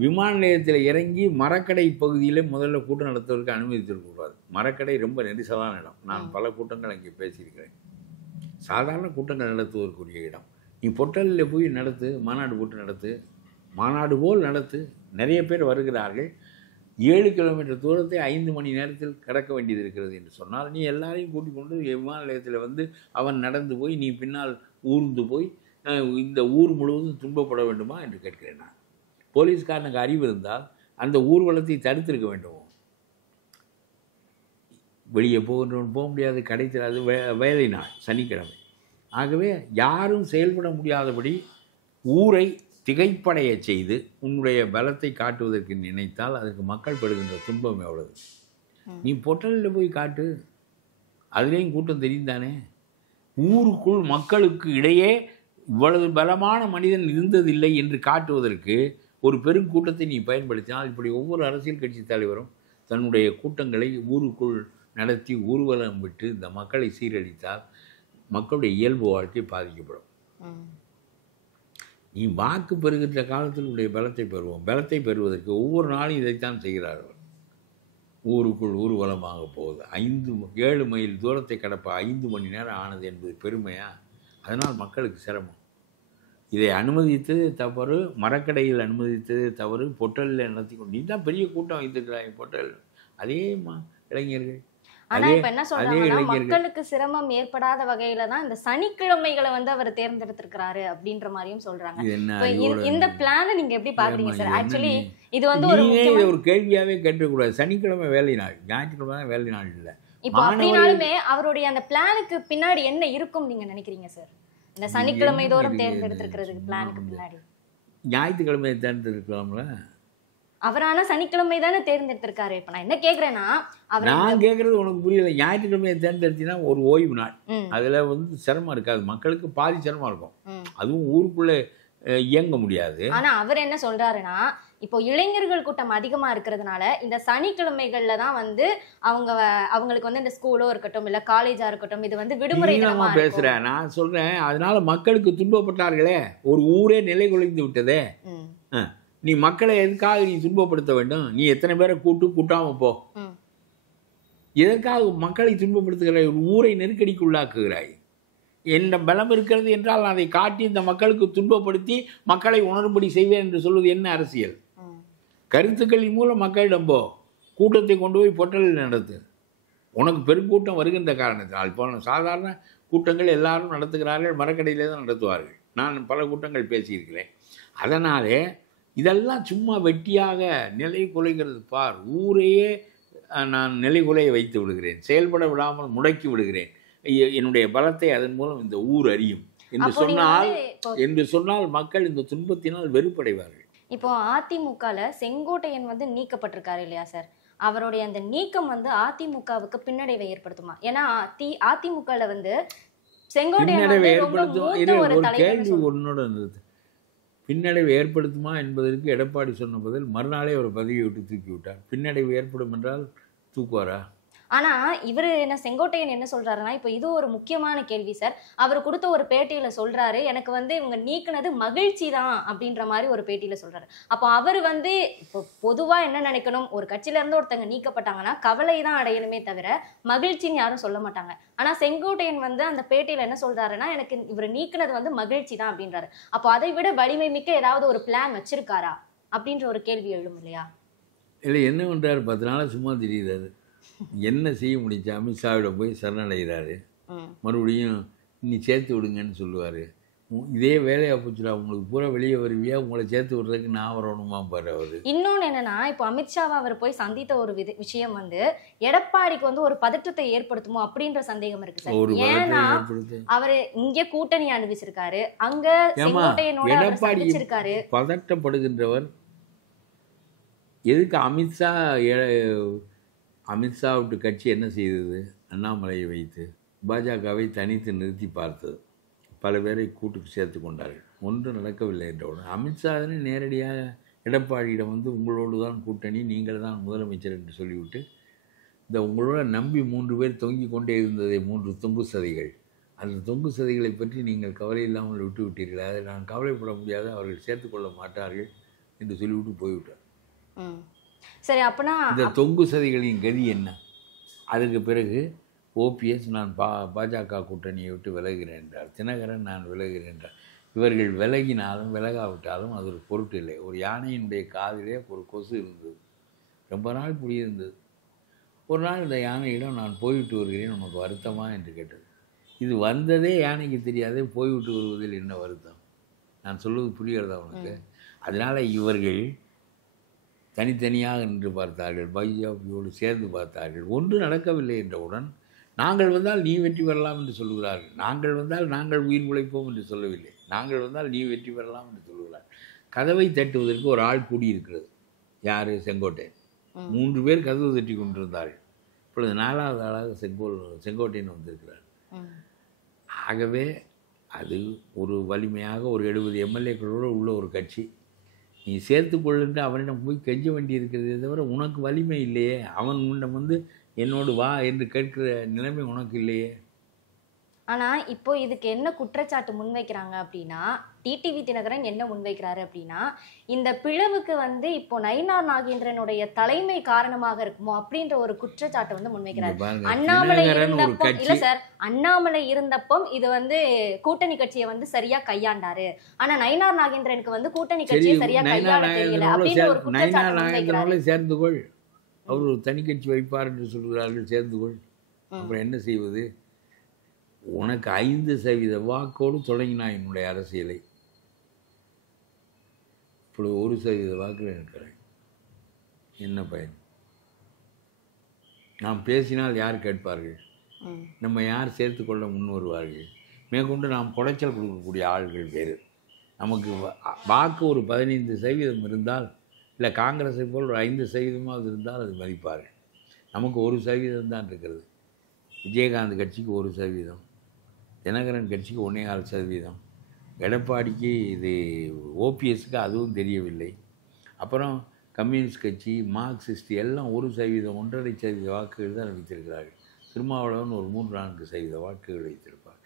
விமான நிலையத்தில் இறங்கி மரக்கடை பகுதியில் முதல்ல கூட்டம் நடத்துவதற்கு அனுமதித்திருக்கக்கூடாது. மரக்கடை ரொம்ப நெரிசலான இடம். நான் பல கூட்டங்கள் அங்கே பேசியிருக்கிறேன். சாதாரண கூட்டங்கள் நடத்துவதற்குரிய இடம். நீ பொட்டலில் போய் நடத்து, மாநாடு போட்டு நடத்து, மாநாடு போல் நடத்து. நிறைய பேர் வருகிறார்கள். 7 கிலோமீட்டர் தூரத்தை 5 மணி நேரத்தில் கடக்க வேண்டியது இருக்கிறது என்று சொன்னால், நீ எல்லாரையும் கூட்டிக் கொண்டு விமான நிலையத்தில் வந்து அவன் நடந்து போய் நீ பின்னால் ஊர்ந்து போய் இந்த ஊர் முழுவதும் துன்பப்பட வேண்டுமா என்று கேட்கிறேன் நான். போலீஸ்காரனுக்கு அறிவு இருந்தால் அந்த ஊர்வலத்தை தடுத்திருக்க வேண்டும். வெளியே போகின்றவன் போக முடியாது, கிடைக்கிறது வேலை நாள், சனிக்கிழமை. ஆகவே யாரும் செயல்பட முடியாதபடி ஊரை திகைப்படைய செய்து உன்னுடைய பலத்தை காட்டுவதற்கு நினைத்தால் அதற்கு மக்கள் படுகின்ற துன்பம் எவ்வளவு. நீ பொட்டலில் போய் காட்டு, அதுலேயும் கூட்டம் தெரிந்தானே. ஊருக்குள் மக்களுக்கு இடையே இவ்வளவு பலமான மனிதன் இருந்ததில்லை என்று காட்டுவதற்கு ஒரு பெருங்கூட்டத்தை நீ பயன்படுத்தினால், இப்படி ஒவ்வொரு அரசியல் கட்சி தலைவரும் தன்னுடைய கூட்டங்களை ஊருக்குள் நடத்தி ஊர்வலம் விட்டு இந்த மக்களை சீரழித்தால் மக்களுடைய இயல்பு வாழ்க்கை பாதிக்கப்படும். நீ வாக்கு பெறுகின்ற காலத்தில் உடைய பலத்தை பெறுவோம். பலத்தை பெறுவதற்கு ஒவ்வொரு நாளும் இதைத்தான் செய்கிறார்கள். ஊருக்குள் ஊர்வலமாக போகுது. 7 மைல் தூரத்தை கடப்ப 5 மணி நேரம் ஆனது என்பது பெருமையா? அதனால் மக்களுக்கு சிரமம். இதை அனுமதித்தது தவறு, மரக்கடையில் அனுமதித்தது தவறு, பொட்டலில் நடத்தி கொண்டு நீ தான் பெரிய கூட்டம் வைத்திருக்கிறாய் பொட்டல். அதே இளைஞர்கள். ஆனா இப்ப என்ன சொல்றாங்கன்னா, மக்களுக்கு சிரமம் ஏற்படாத வகையில தான் இந்த சனிக்கிழமைகளை வந்து அவர் தேர்ந்தெடுத்திருக்கிறாரு அப்படின்ற மாதிரியும் சொல்றாங்க. இந்த பிளான நீங்க எப்படி பாக்குறீங்க சார்? ஆக்சுவலி இது வந்து ஒரு கேள்வியாவே கேட்கக்கூடாது. சனிக்கிழமை வேலை நாள், ஞாயிற்றுக்கிழமை வேலை நாள் இல்லை. இப்போ அப்படினாலுமே அவருடைய அந்த பிளானுக்கு பின்னாடி என்ன இருக்கும் நீங்க நினைக்கிறீங்க சார்? இந்த சனிக்கிழமை தோறும் தேர்ந்தெடுத்திருக்கிறதுக்கு பிளானுக்கு பின்னாடி ஞாயிற்றுக்கிழமை தேர்ந்தெடுக்கலாம்ல. அவரான சனிக்கிழமை தானே தேர்ந்தெடுத்திருக்காரு. இப்ப நான் என்ன கேக்குறேன்னா, நான் கேட்கறது உனக்கு புரியல. ஞாயிற்றுக்கிழமையை தேர்ந்தெடுத்தீங்கன்னா ஒரு ஓய்வு நாள், அதுல வந்து சிரமம் இருக்காது. மக்களுக்கு பாதி சிரமம் இருக்கும். அதுவும் ஊருக்குள்ளே இயங்க முடியாது. ஆனா அவர் என்ன சொல்றாருன்னா, இப்போ இளைஞர்கள் கூட்டம் அதிகமா இருக்கிறதுனால இந்த சனிக்கிழமைகள்ல தான் வந்து அவங்களுக்கு வந்து இந்த ஸ்கூலோ இருக்கட்டும் இல்ல காலேஜா இருக்கட்டும் இது வந்து விடுமுறை தினமா இருக்கும். பேசுறேன் நான் சொல்றேன். அதனால மக்களுக்கு துன்பப்பட்டார்களே, ஒரு ஊரே நிலை குலைந்து விட்டதே. நீ மக்களை எதுக்காக நீ துன்பப்படுத்த வேண்டும்? நீ எத்தனை பேரை கூட்டாம போ. எதற்காக மக்களை துன்பப்படுத்துகிறாய்? ஒரு ஊரை நெருக்கடிக்கு உள்ளாக்குகிறாய். என்ன பலம் இருக்கிறது என்றால் அதை காட்டி இந்த மக்களுக்கு துன்பப்படுத்தி மக்களை உணரும்படி செய்வேன் என்று சொல்வது என்ன அரசியல்? கருத்துக்களின் மூலம் மக்களிடம் போ, கூட்டத்தை கொண்டு போய் பொட்டலில் நடத்து. உனக்கு பெருங்கூட்டம் வருகின்ற காரணத்தினால் இப்போ சாதாரண கூட்டங்கள் எல்லாரும் நடத்துகிறார்கள், மரக்கடையிலே தான் நடத்துவார்கள். நான் பல கூட்டங்கள் பேசியிருக்கிறேன். அதனாலே இதெல்லாம் சும்மா வெட்டியாக நிலை குலைகிறது பார். ஊரையே நான் நிலைகுலைய வைத்து விடுகிறேன், செயல்பட விடாமல் முடக்கி விடுகிறேன். என்னுடைய பலத்தை அதன் மூலம் இந்த ஊர் அறியும் என்று சொன்னால் மக்கள் இந்த துன்பத்தினால் வெறுப்படைவார்கள். இப்போ அதிமுகல செங்கோட்டையன் வந்து நீக்கப்பட்டிருக்காரு இல்லையா சார்? அவருடைய அந்த நீக்கம் வந்து அதிமுகவுக்கு பின்னடைவை ஏற்படுத்துமா? ஏன்னா அதிமுகல வந்து செங்கோட்டையன் ஏற்படுத்தும். ஒரு கேள்வி ஒன்னோட இருந்தது, பின்னடைவு ஏற்படுத்துமா என்பதற்கு எடப்பாடி சொன்ன பதில் மறுநாளே ஒரு பதவியை விட்டு தூக்கி விட்டார். பின்னடைவு ஏற்படும் என்றால் தூக்குவாரா? ஆனா இவரு என்ன செங்கோட்டையன் என்ன சொல்றாருன்னா, இப்போ இது ஒரு முக்கியமான கேள்வி சார். அவர் கொடுத்த ஒரு பேட்டியில சொல்றாரு, எனக்கு வந்து இவங்க நீக்குனது மகிழ்ச்சி தான் அப்படின்ற மாதிரி ஒரு பேட்டியில சொல்றாரு. அப்போ அவர் வந்து இப்போ பொதுவா என்ன நினைக்கணும், ஒரு கட்சியில இருந்து ஒருத்தங்க நீக்கப்பட்டாங்கன்னா கவலை தான் அடையணுமே தவிர மகிழ்ச்சின்னு யாரும் சொல்ல மாட்டாங்க. ஆனா செங்கோட்டையன் வந்து அந்த பேட்டியில என்ன சொல்றாருன்னா, எனக்கு இவர் நீக்குனது வந்து மகிழ்ச்சி தான் அப்படின்றாரு. அப்போ அதை விட வலிமை மிக்க ஏதாவது ஒரு பிளான் வச்சிருக்காரா அப்படின்ற ஒரு கேள்வி எழும் இல்லையா? இல்லை, என்ன பண்றாரு? 10 நாளா சும்மா தெரியுறாரு. என்ன செய்ய முடிஞ்சா? அமித்ஷாவிட போய் சரணடைகிறாரு. மறுபடியும் நீ சேர்த்து விடுங்கன்னு சொல்லுவார். இதே வேலையா போச்சுடா, உங்களுக்கு பூரா வெளியே வருவியா, உங்களை சேர்த்து விடுறதுக்கு நான் வரணுமா பாரு அவரு. இன்னொன்னு என்னன்னா, இப்போ அமித்ஷாவை அவர் போய் சந்தித்த ஒரு விஷயம் வந்து எடப்பாடிக்கு வந்து ஒரு பதற்றத்தை ஏற்படுத்துமோ அப்படின்ற சந்தேகம் இருக்கு சார். ஏன்னா அவரு இங்க கூட்டணி அனுபவிச்சிருக்காரு, அங்க செங்கோட்டையனோட சந்திச்சிருக்காரு. பதட்டப்படுகின்றவர் எதுக்கு? அமித்ஷா விட்டு கட்சி என்ன செய்தது? அண்ணாமலையை வைத்து பாஜகவை தனித்து நிறுத்தி பார்த்தது, பல பேரை கூட்டுக்கு சேர்த்து கொண்டார்கள். ஒன்றும் நடக்கவில்லை என்றவுடன் அமித்ஷா தானே நேரடியாக எடப்பாடியிடம் வந்து உங்களோடு தான் கூட்டணி, நீங்கள் தான் முதலமைச்சர் என்று சொல்லிவிட்டு இந்த உங்களோட நம்பி 3 பேர் தொங்கிக் கொண்டே இருந்ததை 3 தொங்கு சதைகள், அந்த தொங்கு சதைகளை பற்றி நீங்கள் கவலை இல்லாமல் விட்டு விட்டீர்கள். அதை நான் கவலைப்பட முடியாது, அவர்கள் சேர்த்துக்கொள்ள மாட்டார்கள் என்று சொல்லிவிட்டு போய்விட்டார். சரி, அப்பனா இந்த தொங்கு சதிகளின் கதி என்ன? அதுக்கு பிறகு ஓபிஎஸ் நான் பாஜக கூட்டணியை விட்டு விலகிறேன் என்றார். தினகரன் நான் விலகிறேன் என்றார். இவர்கள் விலகினாலும் விலகாவிட்டாலும் அது ஒரு பொருட்டு இல்லை. ஒரு யானையினுடைய காதிலே ஒரு கொசு இருந்தது, ரொம்ப நாள் இருந்தது. ஒரு நாள் இந்த யானையிடம் நான் போய்விட்டு வருகிறேன், உனக்கு வருத்தமா என்று கேட்டது. இது வந்ததே யானைக்கு தெரியாதே, போய்விட்டு வருவதில் என்ன வருத்தம்? நான் சொல்வது புரிகிறதா உனக்கு? அதனால் இவர்கள் தனித்தனியாக நின்று பார்த்தார்கள், பாஜகவோடு சேர்ந்து பார்த்தார்கள். ஒன்று நடக்கவில்லை என்றவுடன் நாங்கள் வந்தால் நீ வெற்றி பெறலாம் என்று சொல்கிறார்கள். நாங்கள் வந்தால் நாங்கள் உயிர் உழைப்போம் என்று சொல்லவில்லை, நாங்கள் வந்தால் நீ வெற்றி பெறலாம் என்று சொல்கிறார்கள். கதவை தட்டுவதற்கு ஒரு ஆள் கூடியிருக்கிறது. யார்? செங்கோட்டையன். 3 பேர் கதவு தட்டி கொண்டிருந்தார்கள். இப்பொழுது 4வது ஆளாக செங்கோட்டையன் வந்திருக்கிறார். ஆகவே அது ஒரு வலிமையாக ஒரு 70 எம்எல்ஏக்களோடு உள்ள ஒரு கட்சி. நீ சேர்த்துக்கொள்ளுன்ட்டு அவனிடம் போய் கெஞ்ச வேண்டி இருக்கிறதே தவிர உனக்கு வலிமை இல்லையே. அவன் உன்னிடம் வந்து என்னோடு வா என்று கேட்கிற நிலைமை உனக்கு இல்லையே. ஆனா இப்போ இதுக்கு என்ன குற்றச்சாட்டு முன்வைக்கிறாங்க அப்படின்னா, டிடிவி தினகரன் என்ன முன்வைக்கிறாரு அப்படின்னா, இந்த பிளவுக்கு வந்து இப்போ நயினார் நாகேந்திரனுடைய தலைமை காரணமாக இருக்குமோ அப்படின்ற ஒரு குற்றச்சாட்டு வந்து முன்வைக்கிறாரு. அண்ணாமலை இருந்தப்போ இல்ல சார், அண்ணாமலை இருந்தப்போ இது வந்து கூட்டணி கட்சியை வந்து சரியா கையாண்டாரு, ஆனா நயினார் நாகேந்திரனுக்கு வந்து கூட்டணி கட்சியை சரியா கையாள தெரியல அப்படின்ற ஒரு குற்றச்சாட்டு முன்வைக்கிறாரு. சேர்ந்துகொள், அவர் ஒரு தனி கட்சி வைப்பார் என்று சொல்கிறார்கள், சேர்ந்துகொள். அப்புறம் என்ன செய்வது? உனக்கு 5% வாக்கோடு தொடங்கினான் என்னுடைய அரசியலை. இப்பொழுது 1% வாக்கில் இருக்கிறேன். என்ன பயன்? நாம் பேசினால் யார் கேட்பார்கள்? நம்ம யார் சேர்த்து கொள்ள முன் வருவார்கள்? மேற்கொண்டு நாம் குடைச்சல் கொடுக்கக்கூடிய ஆள்கள் வேறு. நமக்கு வாக்கு ஒரு 15% இருந்தால், இல்லை காங்கிரஸை போல் ஒரு 5% இருந்தால் அது மதிப்பார்கள். நமக்கு 1% தான் இருக்கிறது. விஜயகாந்த் கட்சிக்கு 1%, தினகரன் கட்சிக்கு 1.25%, எடப்பாடிக்கு இது ஓபிஎஸ்க்கு அதுவும் தெரியவில்லை. அப்புறம் கம்யூனிஸ்ட் கட்சி, மார்க்சிஸ்ட் எல்லாம் 1% 1.5% வாக்குகள் தான் வைத்திருக்கிறார்கள். திருமாவளவன் ஒரு 3-4% வாக்குகள் வைத்திருப்பார்.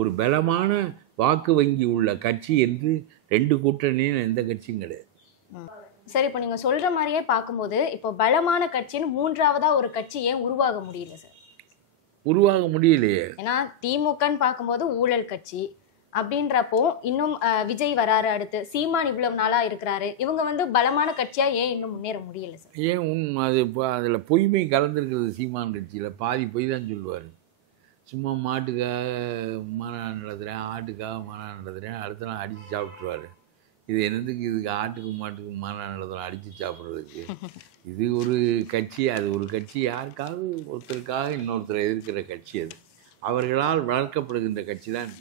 ஒரு பலமான வாக்கு வங்கி உள்ள கட்சி என்று 2 கூட்டணியும் எந்த கட்சியும் கிடையாது. சார், இப்போ நீங்க சொல்ற மாதிரியே பார்க்கும்போது இப்போ பலமான கட்சின்னு 3ஆவதா ஒரு கட்சி ஏன் உருவாக முடியல சார்? உருவாக முடியலையே. ஏன்னா திமுகன்னு பார்க்கும்போது ஊழல் கட்சி அப்படின்றப்போ இன்னும் விஜய் வராரு, அடுத்து சீமான் இவ்வளவு நாளா இருக்கிறாரு, இவங்க வந்து பலமான கட்சியா ஏன் இன்னும் முன்னேற முடியல சார்? ஏன் அது இப்போ அதில் பொய்மை கலந்துருக்கிறது. சீமான் கட்சியில் பாதி பொய் தான் சொல்லுவார். சும்மா மாட்டுக்காக மாநாடு நடத்துகிறேன், ஆட்டுக்காக மாநாடு நடத்துகிறேன், அடுத்த நாள் அடித்து சாப்பிட்ருவார். இது என்னதுக்கு? இதுக்கு ஆட்டுக்கும் மாட்டுக்கும் மாநாடு நடத்துகிறோம் அடித்து சாப்பிட்றதுக்கு? இது ஒரு கட்சி, அது ஒரு கட்சி. யாருக்காவது ஒருத்தருக்காக இன்னொருத்தரை எதிர்க்கிற கட்சி அது. அவர்களால் வளர்க்கப்படுகின்ற கட்சி தான்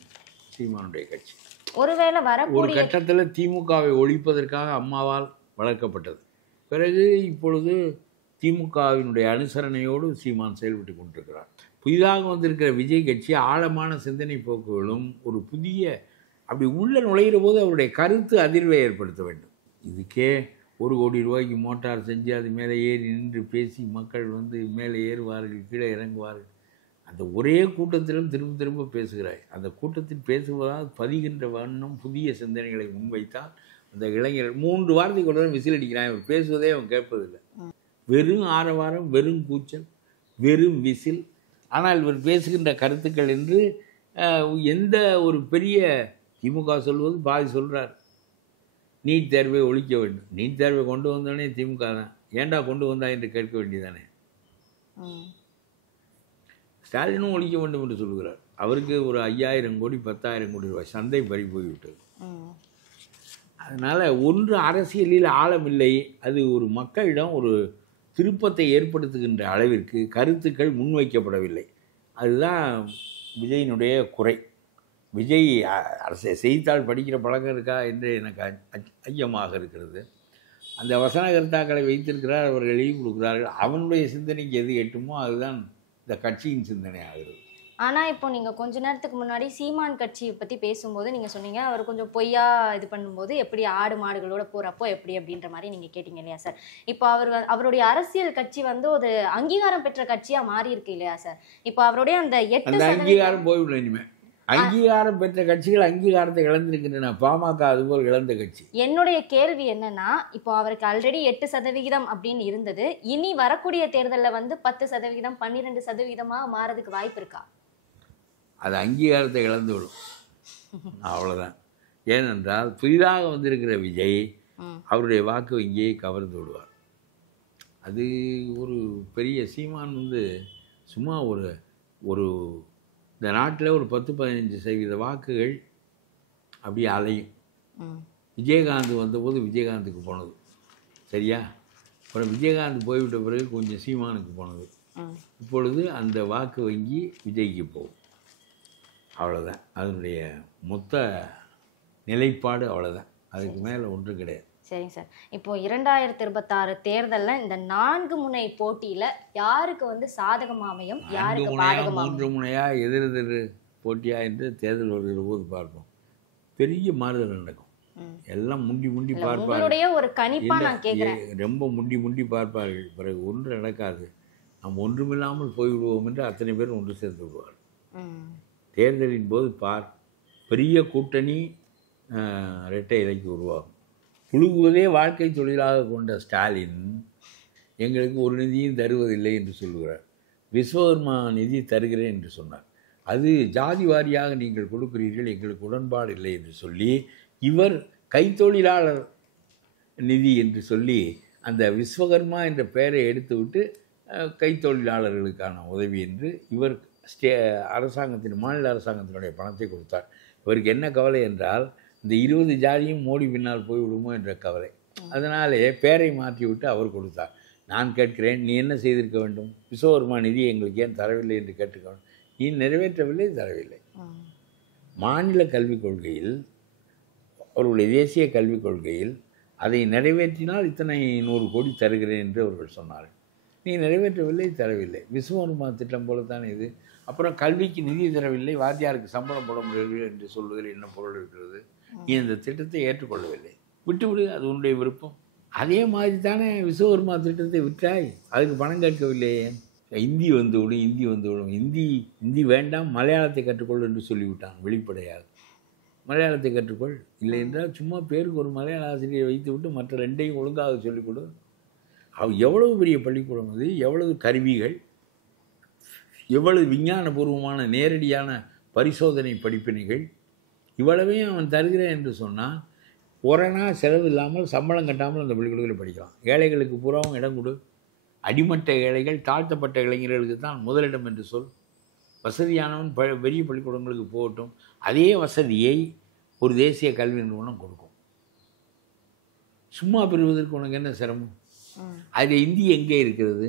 சீமானுடைய கட்சி. ஒருவேளை ஒரு கட்டத்தில் திமுகவை ஒழிப்பதற்காக அம்மாவால் வளர்க்கப்பட்டது. பிறகு இப்பொழுது திமுகவினுடைய அனுசரணையோடு சீமான் செயல்பட்டு கொண்டிருக்கிறார். புதிதாக வந்திருக்கிற விஜய் கட்சி ஆழமான சிந்தனை போக்குகளும் ஒரு புதிய அப்படி உள்ள நுழைகிற போது அவருடைய கருத்து அதிர்வை ஏற்படுத்த வேண்டும். இதுக்கே 1 கோடி ரூபாய்க்கு மோட்டார் செஞ்சு அது மேலே ஏறி நின்று பேசி மக்கள் வந்து மேலே ஏறுவார்கள், கீழே இறங்குவார்கள். அந்த ஒரே கூட்டத்திலும் திரும்ப திரும்ப பேசுகிறாய். அந்த கூட்டத்தில் பேசுவதால் பதிகின்ற வண்ணம் புதிய சிந்தனைகளை முன்வைத்தால் அந்த இளைஞர் 3 வாரத்துக்கு கூட விசில் அடிக்கிறான். இவர் பேசுவதே அவன் கேட்பதில்லை. வெறும் ஆரவாரம், வெறும் கூச்சல், வெறும் விசில். ஆனால் இவர் பேசுகின்ற கருத்துக்கள் என்று எந்த ஒரு பெரிய திமுக சொல்வது பாதி சொல்கிறார். நீட் தேர்வை ஒழிக்க வேண்டும். நீட் தேர்வை கொண்டு வந்தோடனே திமுக தான். ஏண்டா கொண்டு வந்தா என்று கேட்க வேண்டியதானே. ஸ்டாலினும் ஒழிக்க வேண்டும் என்று சொல்கிறார். அவருக்கு ஒரு 5000 கோடி 10,000 கோடி ரூபாய் சந்தை பறி போய்விட்டது. அதனால் ஒன்று அரசியலில் ஆழமில்லை. அது ஒரு மக்களிடம் ஒரு திருப்பத்தை ஏற்படுத்துகின்ற அளவிற்கு கருத்துக்கள் முன்வைக்கப்படவில்லை. அதுதான் விஜயினுடைய குறை. விஜய் செய்தித்தாள் படிக்கிற பழக்கம் இருக்கா என்று எனக்கு ஐயமாக இருக்கிறது. அந்த வசன கருத்தாக்களை வைத்திருக்கிறார், அவர்கள் எழுதி கொடுக்குறார்கள். அவனுடைய சிந்தனைக்கு எது எட்டுமோ அதுதான் இந்த கட்சியின் சிந்தனை ஆகிறது. ஆனால் இப்போ நீங்கள் கொஞ்ச நேரத்துக்கு முன்னாடி சீமான் கட்சியை பற்றி பேசும்போது நீங்கள் சொன்னீங்க, அவர் கொஞ்சம் பொய்யா இது பண்ணும்போது எப்படி ஆடு மாடுகளோட போகிறப்போ எப்படி அப்படின்ற மாதிரி நீங்கள் கேட்டீங்க இல்லையா சார்? இப்போ அவருடைய அரசியல் கட்சி வந்து ஒரு அங்கீகாரம் பெற்ற கட்சியாக மாறி இருக்கு இல்லையா சார்? இப்போ அவருடைய அந்த 8% அங்கீகாரம் போய்விடும். இனிமேல் அங்கீகாரம் பெற்ற கட்சிகள் அங்கீகாரத்தை இழந்திருக்கின்றன. பாமக அதுபோல் இழந்த கட்சி. என்னுடைய கேள்வி என்னன்னா, இப்போ அவருக்கு ஆல்ரெடி 8% அப்படின்னு இருந்தது, இனி வரக்கூடிய தேர்தலில் வந்து 10%, 12% மாறதுக்கு வாய்ப்பு இருக்கா? அது அங்கீகாரத்தை இழந்து விடும், அவ்வளோதான். ஏனென்றால் புதிதாக வந்திருக்கிற விஜய் அவருடைய வாக்கு வங்கியை கவர்ந்து விடுவார். அது ஒரு பெரிய சீமான் வந்து சும்மா ஒரு இந்த நாட்டில் ஒரு 10-15% வாக்குகள் அப்படியே அலையும். விஜயகாந்த் வந்தபோது விஜயகாந்துக்கு போனது சரியா, அப்புறம் விஜயகாந்த் போய்விட்ட பிறகு கொஞ்சம் சீமானுக்கு போனது. இப்பொழுது அந்த வாக்கு வங்கி விஜய்க்கு போகும். அவ்வளோதான் அதனுடைய மொத்த நிலைப்பாடு. அவ்வளோதான், அதுக்கு மேலே ஒன்றும் கிடையாது. சரிங்க சார். இப்போ 2026 தேர்தலில் இந்த 4 முனை போட்டியில் யாருக்கு வந்து சாதகமாக அமையும், யாருக்கு பாதகமாக? 3 முனையா எதிரெதிர் போட்டியா என்று தேர்தல் வருகிற போது பார்ப்போம். பெரிய மாறுதல் நடக்கும். எல்லாம் முண்டி பார்ப்பார்கள். உங்களுடைய ஒரு கணிப்பா நான் கேட்குறேன். ரொம்ப முண்டி பார்ப்பார்கள். பிறகு ஒன்று நடக்காது. நாம் ஒன்றுமில்லாமல் போய்விடுவோம் என்று அத்தனை பேர் ஒன்று சேர்ந்து விடுவார். தேர்தலின் போது பெரிய கூட்டணி இரட்டை இலைக்கு உருவாகும். புழுகுவதே வாழ்க்கை தொழிலாக கொண்ட ஸ்டாலின் எங்களுக்கு ஒரு நிதியும் தருவதில்லை என்று சொல்லுகிறார். விஸ்வகர்மா நிதி தருகிறேன் என்று சொன்னார். அது ஜாதி வாரியாக நீங்கள் கொடுக்கிறீர்கள், எங்களுக்கு உடன்பாடு இல்லை என்று சொல்லி இவர் கைத்தொழிலாளர் நிதி என்று சொல்லி அந்த விஸ்வகர்மா என்ற பெயரை எடுத்துவிட்டு கைத்தொழிலாளர்களுக்கான உதவி என்று இவர் மாநில அரசாங்கத்தினுடைய பணத்தை கொடுத்தார். இவருக்கு என்ன கவலை என்றால் இந்த 20 ஜாதியும் மோடி பின்னால் போய்விடுமோ என்ற கவலை. அதனாலே பேரை மாற்றிவிட்டு அவர் கொடுத்தார். நான் கேட்கிறேன், நீ என்ன செய்திருக்க வேண்டும்? விஸ்வகர்மா நிதி எங்களுக்கு ஏன் தரவில்லை என்று கேட்டுக்க வேண்டும். நீ நிறைவேற்றவில்லை, தரவில்லை. மாநில கல்விக் கொள்கையில், அவர்களுடைய தேசிய கல்விக் கொள்கையில் அதை நிறைவேற்றினால் இத்தனை 100 கோடி தருகிறேன் என்று அவர்கள் சொன்னார்கள். நீ நிறைவேற்றவில்லை, தரவில்லை. விஸ்வகர்மா திட்டம் போலத்தான் இது. அப்புறம் கல்விக்கு நிதி தரவில்லை, வாத்தியாருக்கு சம்பளம் போட முடியவில்லை என்று சொல்வதில் என்ன பொருள் இருக்கிறது? நீ இந்த திட்டத்தை ஏற்றுக்கொள்ளவில்லை, விட்டுவிடு, அது உன்னுடைய விருப்பம். அதே மாதிரி தானே விஸ்வகர்மா திட்டத்தை விட்டாய், அதுக்கு பணம் கேட்கவில்லையே. இந்தி வந்துவிடும், இந்தி வந்துவிடும், இந்தி வேண்டாம், மலையாளத்தை கற்றுக்கொள் என்று சொல்லிவிட்டான் வெளிப்படையாக. மலையாளத்தை கற்றுக்கொள், இல்லை என்றால் சும்மா பேருக்கு ஒரு மலையாள ஆசிரியரை வைத்து விட்டு மற்ற ரெண்டையும் ஒழுங்காக சொல்லிக் கொடு. எவ்வளவு பெரிய பள்ளிக்கூடம் அது, எவ்வளவு கருவிகள், எவ்வளவு விஞ்ஞானபூர்வமான நேரடியான பரிசோதனை படிப்பினைகள், இவ்வளவையும் அவன் தருகிறேன் என்று சொன்னால் ஒரணா செலவு இல்லாமல் சம்பளம் கட்டாமல் அந்த பள்ளிக்கூடத்தில் படிக்கலாம். ஏழைகளுக்கு பூராவும் இடம் கொடு. அடிமட்ட ஏழைகள், தாழ்த்தப்பட்ட இளைஞர்களுக்கு தான் முதலிடம் என்று சொல். வசதியானவன் பெரிய பள்ளிக்கூடங்களுக்கு போகட்டும். அதே வசதியை ஒரு தேசிய கல்வி நிறுவனம் கொடுக்கும். சும்மா பெறுவதற்கு உனக்கு என்ன சிரமம்? அதில் இந்தி எங்கே இருக்கிறது?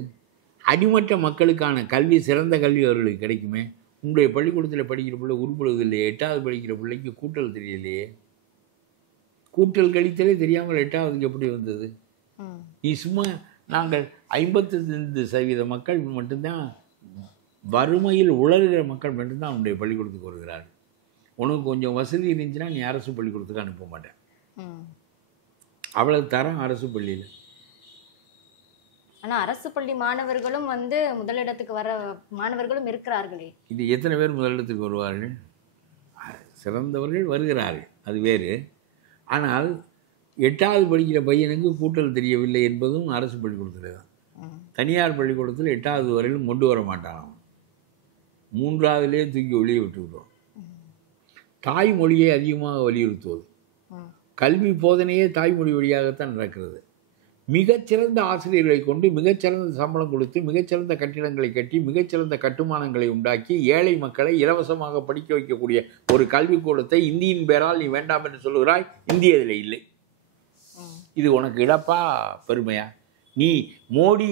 அடிமட்ட மக்களுக்கான கல்வி, சிறந்த கல்வி அவர்களுக்கு கிடைக்குமே. உங்களுடைய பள்ளிக்கூடத்தில் படிக்கிற பிள்ளை உருப்படுவதில்லையே. 8வது படிக்கிற பிள்ளைக்கு கூட்டல் தெரியலையே. கூட்டல் கழித்தலே தெரியாமல் 8வதுக்கு எப்படி வந்தது? நீ சும்மா நாங்கள் 55% மக்கள் மட்டும்தான், வறுமையில் உலர்கிற மக்கள் மட்டும்தான் உன்னுடைய பள்ளிக்கூடத்துக்கு வருகிறார்கள். உனக்கு கொஞ்சம் வசதி இருந்துச்சுன்னா நீ அரசு பள்ளிக்கூடத்துக்கு அனுப்ப மாட்டேன். அவ்வளவு தரம் அரசு பள்ளியில். ஆனால் அரசு பள்ளி மாணவர்களும் வந்து முதலிடத்துக்கு வர மாணவர்களும் இருக்கிறார்களே. இது எத்தனை பேர் முதலிடத்துக்கு வருவார்கள்? சிறந்தவர்கள் வருகிறார்கள், அது வேறு. ஆனால் 8வது படிக்கிற பையனுக்கு கூட்டல் தெரியவில்லை என்பதும் அரசு பள்ளிக்கூடத்தில் தான். தனியார் பள்ளிக்கூடத்தில் 8வது வரையிலும் கொண்டு வர மாட்டான். 3வதுலேயே தூக்கி வெளியே விட்டு விடுவோம். தாய்மொழியை அதிகமாக வலியுறுத்துவது, கல்வி போதனையே தாய்மொழி வழியாகத்தான் நடக்கிறது. மிகச்சிறந்த ஆசிரியர்களை கொண்டு மிகச்சிறந்த சம்பளம் கொடுத்து மிகச்சிறந்த கட்டிடங்களை கட்டி மிகச்சிறந்த கட்டுமானங்களை உண்டாக்கி ஏழை மக்களை இலவசமாக படிக்க வைக்கக்கூடிய ஒரு கல்விக்கூடத்தை இந்தியின் பேரால் நீ வேண்டாம் என்று சொல்லுகிறாய். இந்திய இதில் இல்லை. இது உனக்கு இழப்பா பெருமையா? நீ மோடி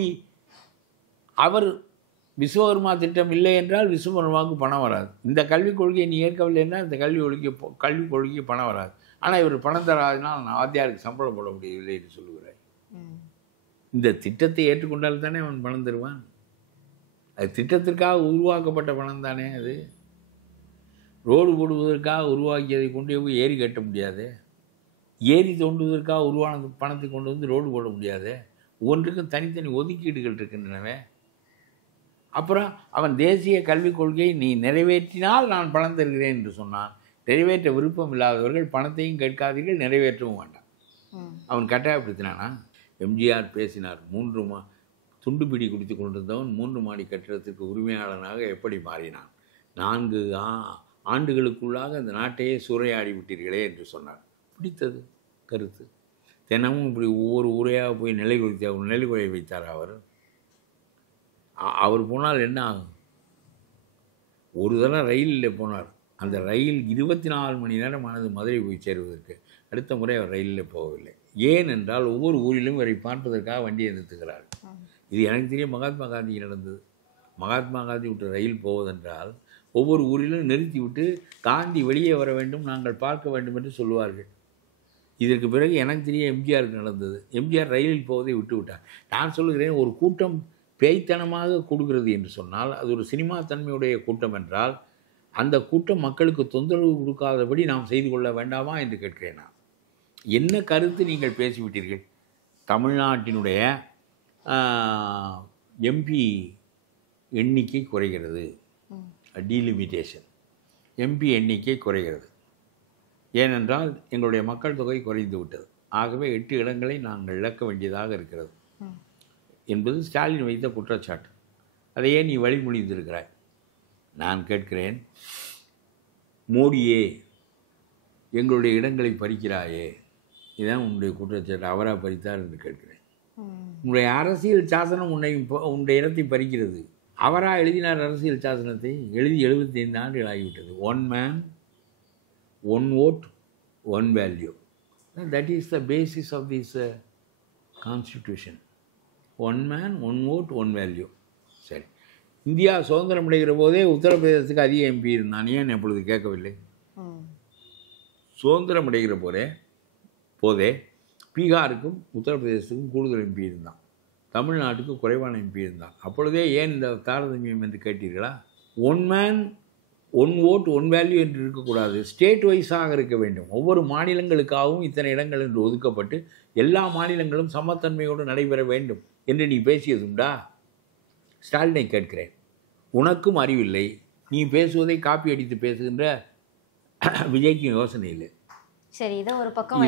அவர் விஸ்வகர்மா திட்டம் இல்லை என்றால் விஸ்வகர்மாவுக்கு பணம் வராது. இந்த கல்விக் கொள்கையை நீ ஏற்கவில்லை என்றால் இந்த கல்விக் கொள்கைக்கு பணம் வராது. ஆனால் இவர் பணம் தராதுனால் நான் வாத்தியாருக்கு சம்பளம் போட முடியவில்லை என்று சொல்லுகிறாய். இந்த திட்டத்தை ஏற்றுக்கொண்டால் தானே அவன் பணம் தருவான். அது திட்டத்திற்காக உருவாக்கப்பட்ட பணம் தானே. அது ரோடு போடுவதற்காக உருவாக்கியதை கொண்டு போய் ஏரி கட்ட முடியாது. ஏரி தோண்டுவதற்காக உருவான பணத்தை கொண்டு வந்து ரோடு போட முடியாது. ஒவ்வொன்றுக்கும் தனித்தனி ஒதுக்கீடுகள் இருக்கின்றனவே. அப்புறம் அவன் தேசிய கல்விக் கொள்கையை நீ நிறைவேற்றினால் நான் பணம் தருகிறேன் என்று சொன்னான். நிறைவேற்ற விருப்பம் இல்லாதவர்கள் பணத்தையும் கேட்காதீர்கள், நிறைவேற்றவும் வேண்டாம். அவன் கட்டாயப்படுத்தினானா? எம்ஜிஆர் பேசினார். துண்டுபிடி குடித்து கொண்டிருந்தவன் 3 மாடி கட்டிடத்திற்கு உரிமையாளனாக எப்படி மாறினான்? 4 ஆண்டுகளுக்குள்ளாக இந்த நாட்டையே சூறையாடி விட்டீர்களே என்று சொன்னார். பிடித்தது கருத்து. தினமும் இப்படி ஒவ்வொரு ஊரையாக போய் நிலைகுறைய வைத்தார் அவர். அவர் போனால் என்ன ஆகும்? ஒரு தடவை ரயிலில் போனார். அந்த ரயில் 24 மணி நேரம் ஆனது மதுரை போய் சேருவதற்கு. அடுத்த முறை அவர் ரயிலில் போகவில்லை. ஏன் என்றால் ஒவ்வொரு ஊரிலும் இவரை பார்ப்பதற்காக வண்டியை நிறுத்துகிறார். இது எனக்கு தெரியும், மகாத்மா காந்தி நடந்தது. மகாத்மா காந்தி விட்டு ரயில் போவதென்றால் ஒவ்வொரு ஊரிலும் நிறுத்திவிட்டு காந்தி வெளியே வர வேண்டும், நாங்கள் பார்க்க வேண்டும் என்று சொல்லுவார்கள். இதற்கு பிறகு எனக்கு தெரிய எம்ஜிஆருக்கு நடந்தது. எம்ஜிஆர் ரயிலில் போவதை விட்டு விட்டார். நான் சொல்லுகிறேன், ஒரு கூட்டம் பேய்த்தனமாக கொடுக்கிறது என்று சொன்னால் அது ஒரு சினிமா தன்மையுடைய கூட்டம் என்றால் அந்த கூட்டம் மக்களுக்கு தொந்தரவு கொடுக்காதபடி நாம் செய்து கொள்ள வேண்டாமா என்று கேட்கிறேன். நான் என்ன கருத்து நீங்கள் பேசிவிட்டீர்கள்? தமிழ்நாட்டினுடைய எம்பி எண்ணிக்கை குறைகிறது, டீலிமிட்டேஷன். எம்பி எண்ணிக்கை குறைகிறது. ஏனென்றால் எங்களுடைய மக்கள் தொகை குறைந்து விட்டது. ஆகவே 8 இடங்களை நாங்கள் இழக்க வேண்டியதாக இருக்கிறது என்பது ஸ்டாலின் வைத்த குற்றச்சாட்டு. அதையே நீ வழிமொழிந்திருக்கிறாய். நான் கேட்கிறேன், மோடியே எங்களுடைய இடங்களை பறிக்கிறாயே, இதுதான் உன்னுடைய குற்றச்சாட்டு. அவராக பறித்தார் என்று கேட்கிறேன். உன்னுடைய அரசியல் சாசனம் உன்னுடைய இடத்தை பறிக்கிறது. அவராக எழுதினார் அரசியல் சாசனத்தை. எழுதி 75 ஆண்டுகள் ஆகிவிட்டது. 1 man 1 vote 1 value. That is the basis of this constitution. 1 man 1 vote 1 value. சரி, இந்தியா சுதந்திரம் அடைகிற போதே உத்தரப்பிரதேசத்துக்கு அதிக எம்பி இருந்தான். ஏன் எப்பொழுது கேட்கவில்லை? சுதந்திரம் அடைகிற போதே பீகாருக்கும் உத்தரப்பிரதேசத்துக்கும் கூடுதல் எம்பி இருந்தான், தமிழ்நாட்டுக்கு குறைவான எம்பி இருந்தான். அப்பொழுதே ஏன் இந்த தாரதமியம் என்று கேட்டீர்களா? One man one vote one value என்று இருக்கக்கூடாது, ஸ்டேட் வைஸாக இருக்க வேண்டும். ஒவ்வொரு மாநிலங்களுக்காகவும் இத்தனை இடங்கள் என்று ஒதுக்கப்பட்டு எல்லா மாநிலங்களும் சமத்தன்மையோடு நடைபெற வேண்டும் என்று நீ பேசியதுண்டா? ஸ்டாலினை கேட்கிறேன், உனக்கும் அறிவில்லை, நீ பேசுவதை காப்பி அடித்து பேசுகின்ற விஜய்க்கும் யோசனை இல்லை. சரி, இதை ஒரு பக்கம்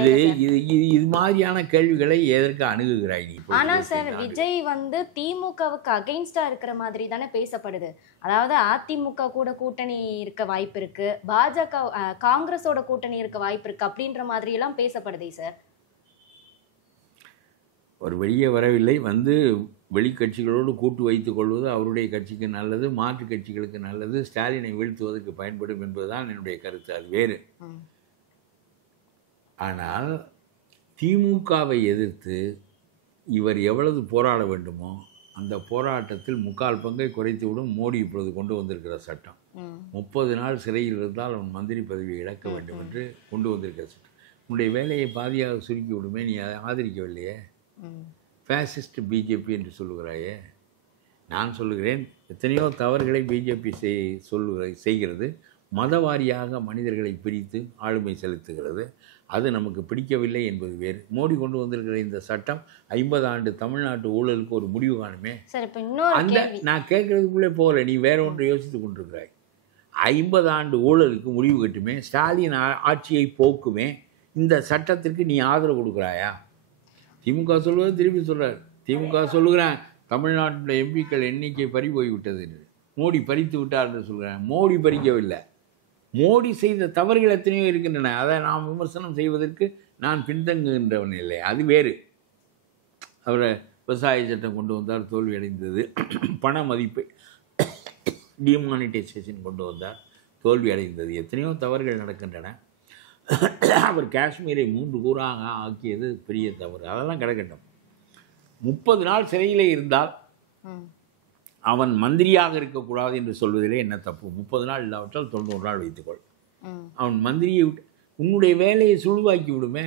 இது மாதிரியான கேள்விகளை எதற்கு அணுகுகிறாய் நீ? ஆனா சார், விஜய் வந்து திமுகவுக்கு அகைன்ஸ்டா இருக்கிற மாதிரி தானே பேசப்படுது. அதாவது அதிமுக கூட கூட்டணி இருக்க வாய்ப்பு இருக்கு, பாஜக காங்கிரஸோட கூட்டணி இருக்க வாய்ப்பு இருக்கு அப்படின்ற மாதிரி எல்லாம் பேசப்படுதே சார். ஒரு வெளியே வரவில்லை, வந்து வெளிக்கட்சிகளோடு கூட்டு வைத்துக் கொள்வது அவருடைய கட்சிக்கு நல்லது, மாற்று கட்சிகளுக்கு நல்லது, ஸ்டாலினை வீழ்த்துவதற்கு பயன்படும் என்பதுதான் என்னுடைய கருத்து. அது வேறு. ஆனால் திமுகவை எதிர்த்து இவர் எவ்வளவு போராட வேண்டுமோ அந்த போராட்டத்தில் 3/4 பங்கை குறைத்துவிடும் மோடி இப்பொழுது கொண்டு வந்திருக்கிற சட்டம். 30 நாள் சிறையில் இருந்தால் அவன் மந்திரி பதவியை இழக்க வேண்டும் என்று கொண்டு வந்திருக்கிற சட்டம். உன்னுடைய வேலையை பாதியாக சுருக்கி விடுமே, நீ அதை ஆதரிக்கவில்லையே. ஃபேசிஸ்ட் பிஜேபி என்று சொல்லுகிறாயே. நான் சொல்லுகிறேன், எத்தனையோ தவறுகளை பிஜேபி செய்கிறது. மதவாரியாக மனிதர்களை பிரித்து ஆளுமை செலுத்துகிறது. அது நமக்கு பிடிக்கவில்லை என்பது வேறு. மோடி கொண்டு வந்திருக்கிற இந்த சட்டம் 50 ஆண்டு தமிழ்நாட்டு ஊழலுக்கு ஒரு முடிவு காணுமே. அந்த நான் கேட்கறதுக்குள்ளே போகல, நீ வேற ஒன்று யோசித்து கொண்டிருக்கிறாய். 50 ஆண்டு ஊழலுக்கு முடிவு கட்டுமே, ஸ்டாலின் ஆட்சியை போக்குமே, இந்த சட்டத்திற்கு நீ ஆதரவு கொடுக்குறாயா? திமுக சொல்வது திருப்பி சொல்கிறார். திமுக சொல்லுகிறேன், தமிழ்நாட்டில் எம்பிக்கள் எண்ணிக்கை பறி போய்விட்டது என்று. மோடி பறித்து விட்டார் என்று சொல்கிறேன். மோடி பறிக்கவில்லை. மோடி செய்த தவறுகள் எத்தனையோ இருக்கின்றன. அதை நாம் விமர்சனம் செய்வதற்கு நான் பின்தங்குகின்றவன் இல்லை, அது வேறு. அவரை விவசாய சட்டம் கொண்டு வந்தார், தோல்வி அடைந்தது. பண மதிப்பை டிமானிட்டைசேஷன் கொண்டு வந்தார், தோல்வி அடைந்தது. எத்தனையோ தவறுகள் நடக்கின்றன. அவர் காஷ்மீரை 3 கூறாக ஆக்கியது பெரிய தவறு. அதெல்லாம் கிடக்கட்டும். 30 நாள் சிறையிலே இருந்தால் அவன் மந்திரியாக இருக்கக்கூடாது என்று சொல்வதிலே என்ன தப்பு? 30 நாள் இல்லாவிட்டால் 90 நாள் வைத்துக்கொள். அவன் மந்திரியை விட்டு உன்னுடைய வேலையை சுழுவாக்கி விடுமே.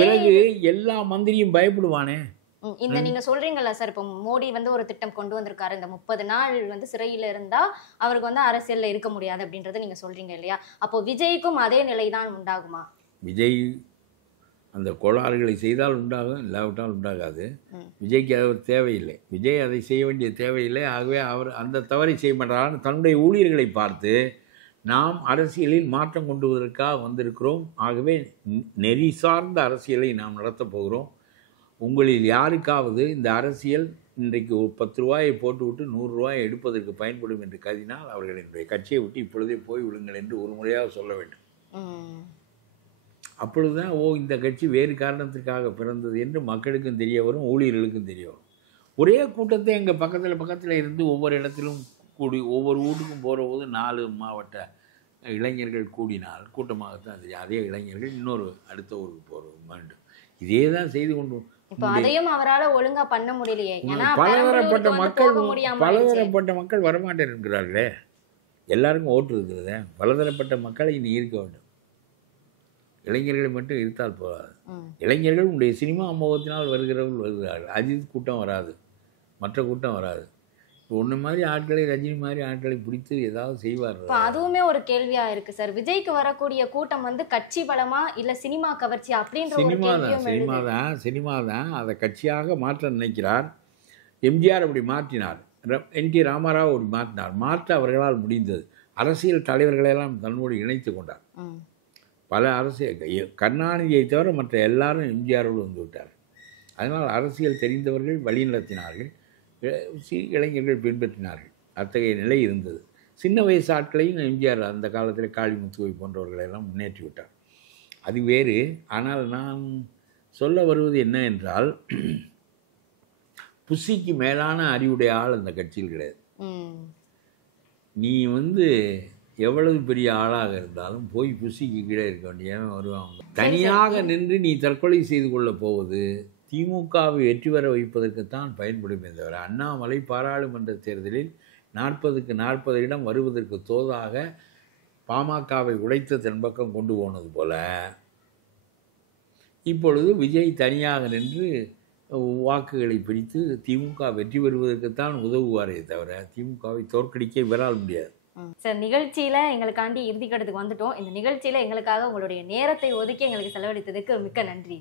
பிறகு எல்லா மந்திரியும் பயப்படுவானே. இந்த நீங்க சொல்றீங்கல்ல சார், இப்போ மோடி வந்து ஒரு திட்டம் கொண்டு வந்திருக்காரு, இந்த 30 நாள் வந்து சிறையில இருந்தா அவருக்கு வந்து அரசியல்ல இருக்க முடியாது அப்படின்றத நீங்க சொல்றீங்க இல்லையா? அப்போ விஜய்க்கும் அதே நிலைதான் உண்டாகுமா? விஜய் அந்த கோளாறுகளை செய்தால் உண்டாகும், இல்லாவிட்டால் உண்டாகாது. விஜய்க்கு அது தேவையில்லை. விஜய் அதை செய்ய வேண்டிய தேவையில்லை. ஆகவே அவர் அந்த தவறை செய்ய மாட்டார். தன்னுடைய ஊழியர்களை பார்த்து நாம் அரசியலில் மாற்றம் கொண்டு வருவதற்காக வந்திருக்கிறோம், ஆகவே நெறி சார்ந்த அரசியலை நாம் நடத்தப் போகிறோம். உங்களில் யாருக்காவது இந்த அரசியல் இன்றைக்கு 10 ரூபாயை போட்டுவிட்டு 100 ரூபாயை எடுப்பதற்கு பயன்படும் என்று கருதினால் அவர்கள் என்னுடைய கட்சியை விட்டு இப்பொழுதே போய் விடுங்கள் என்று ஒரு முறையாக சொல்ல வேண்டும். அப்பொழுதுதான் இந்த கட்சி வேறு காரணத்திற்காக பிறந்தது என்று மக்களுக்கும் தெரிய வரும், ஊழியர்களுக்கும் தெரிய வரும். ஒரே கூட்டத்தை எங்கள் பக்கத்தில் இருந்து ஒவ்வொரு இடத்திலும் கூடி ஒவ்வொரு வீட்டுக்கும் போகிற போது 4 மாவட்ட இளைஞர்கள் கூடினால் கூட்டமாகத்தான் தெரியும். அதே இளைஞர்கள் இன்னொரு அடுத்த ஊருக்கு போகிற வேண்டும். இதே தான் செய்து கொண்டு அதையும் அவரால் ஒழுங்கா பண்ண முடியலையே. பலதரப்பட்ட மக்கள் வரமாட்டேன் இருக்கிறார்களே. எல்லாருக்கும் ஓட்டு இருக்கிறது. பலதரப்பட்ட மக்களை நீ இருக்க வேண்டும். இளைஞர்களை மட்டும் இருத்தால் போகாது. இளைஞர்கள் உடைய சினிமா அனுபவத்தினால் வருகிறவர்கள் வருகிறார்கள். அஜித் கூட்டம் வராது, மற்ற கூட்டம் வராது. ஒன்று மாதிரி ஆட்களை, ரஜினி மாதிரி ஆட்களை பிடித்து ஏதாவது செய்வார்கள். அதுவுமே ஒரு கேள்வியா இருக்கு சார். விஜய்க்கு வரக்கூடிய கூட்டம் வந்து கட்சி பலமா இல்ல சினிமா கவர்ச்சி அப்படின்ற சினிமா தான் அதை கட்சியாக மாற்ற நினைக்கிறார். எம்ஜிஆர் அப்படி மாற்றினார், என்.டி. ராமராவ் அப்படி மாற்றினார். மாற்ற அவர்களால் முடிந்தது. அரசியல் தலைவர்களெல்லாம் தன்னோடு இணைத்து கொண்டார். பல அரசியல் கருணாநிதியை தவிர மற்ற எல்லாரும் எம்ஜிஆரோடு வந்து விட்டார். அதனால் அரசியல் தெரிந்தவர்கள் வழி நடத்தினார்கள், இளைஞர்கள் பின்பற்றினார்கள். அத்தகைய நிலை இருந்தது. சின்ன வயசு ஆட்களையும் எம்ஜிஆர் அந்த காலத்தில் காளிமுத்துவை போன்றவர்களெல்லாம் முன்னேற்றி விட்டார். அது வேறு. ஆனால் நான் சொல்ல வருவது என்ன என்றால், புசிக்கு மேலான அறிவுடைய ஆள் அந்த கட்சியில் கிடையாது. நீ எவ்வளவு பெரிய ஆளாக இருந்தாலும் போய் புசிக்கு கீழே இருக்க வேண்டியவன் வருவாங்க. தனியாக நின்று நீ தற்கொலை செய்து கொள்ளப் போவது திமுகவை வெற்றி பெற வைப்பதற்குத்தான் பயன்படுமே தவிர, அண்ணாமலை பாராளுமன்ற தேர்தலில் 40க்கு 40 இடம் வருவதற்கு தோதாக பாமகவை உடைத்து தென்பக்கம் கொண்டு போனது போல இப்பொழுது விஜய் தனியாக நின்று வாக்குகளை பிடித்து திமுக வெற்றி பெறுவதற்குத்தான் உதவுவாரே தவிர திமுகவை தோற்கடிக்க இவரால் முடியாது. சார், நிகழ்ச்சியில எங்களுக்காண்டி இறுதிக்கட்டத்துக்கு வந்துட்டோம். இந்த நிகழ்ச்சியில எங்களுக்காக உங்களுடைய நேரத்தை ஒதுக்கி எங்களுக்கு செலவழித்ததுக்கு மிக்க நன்றி.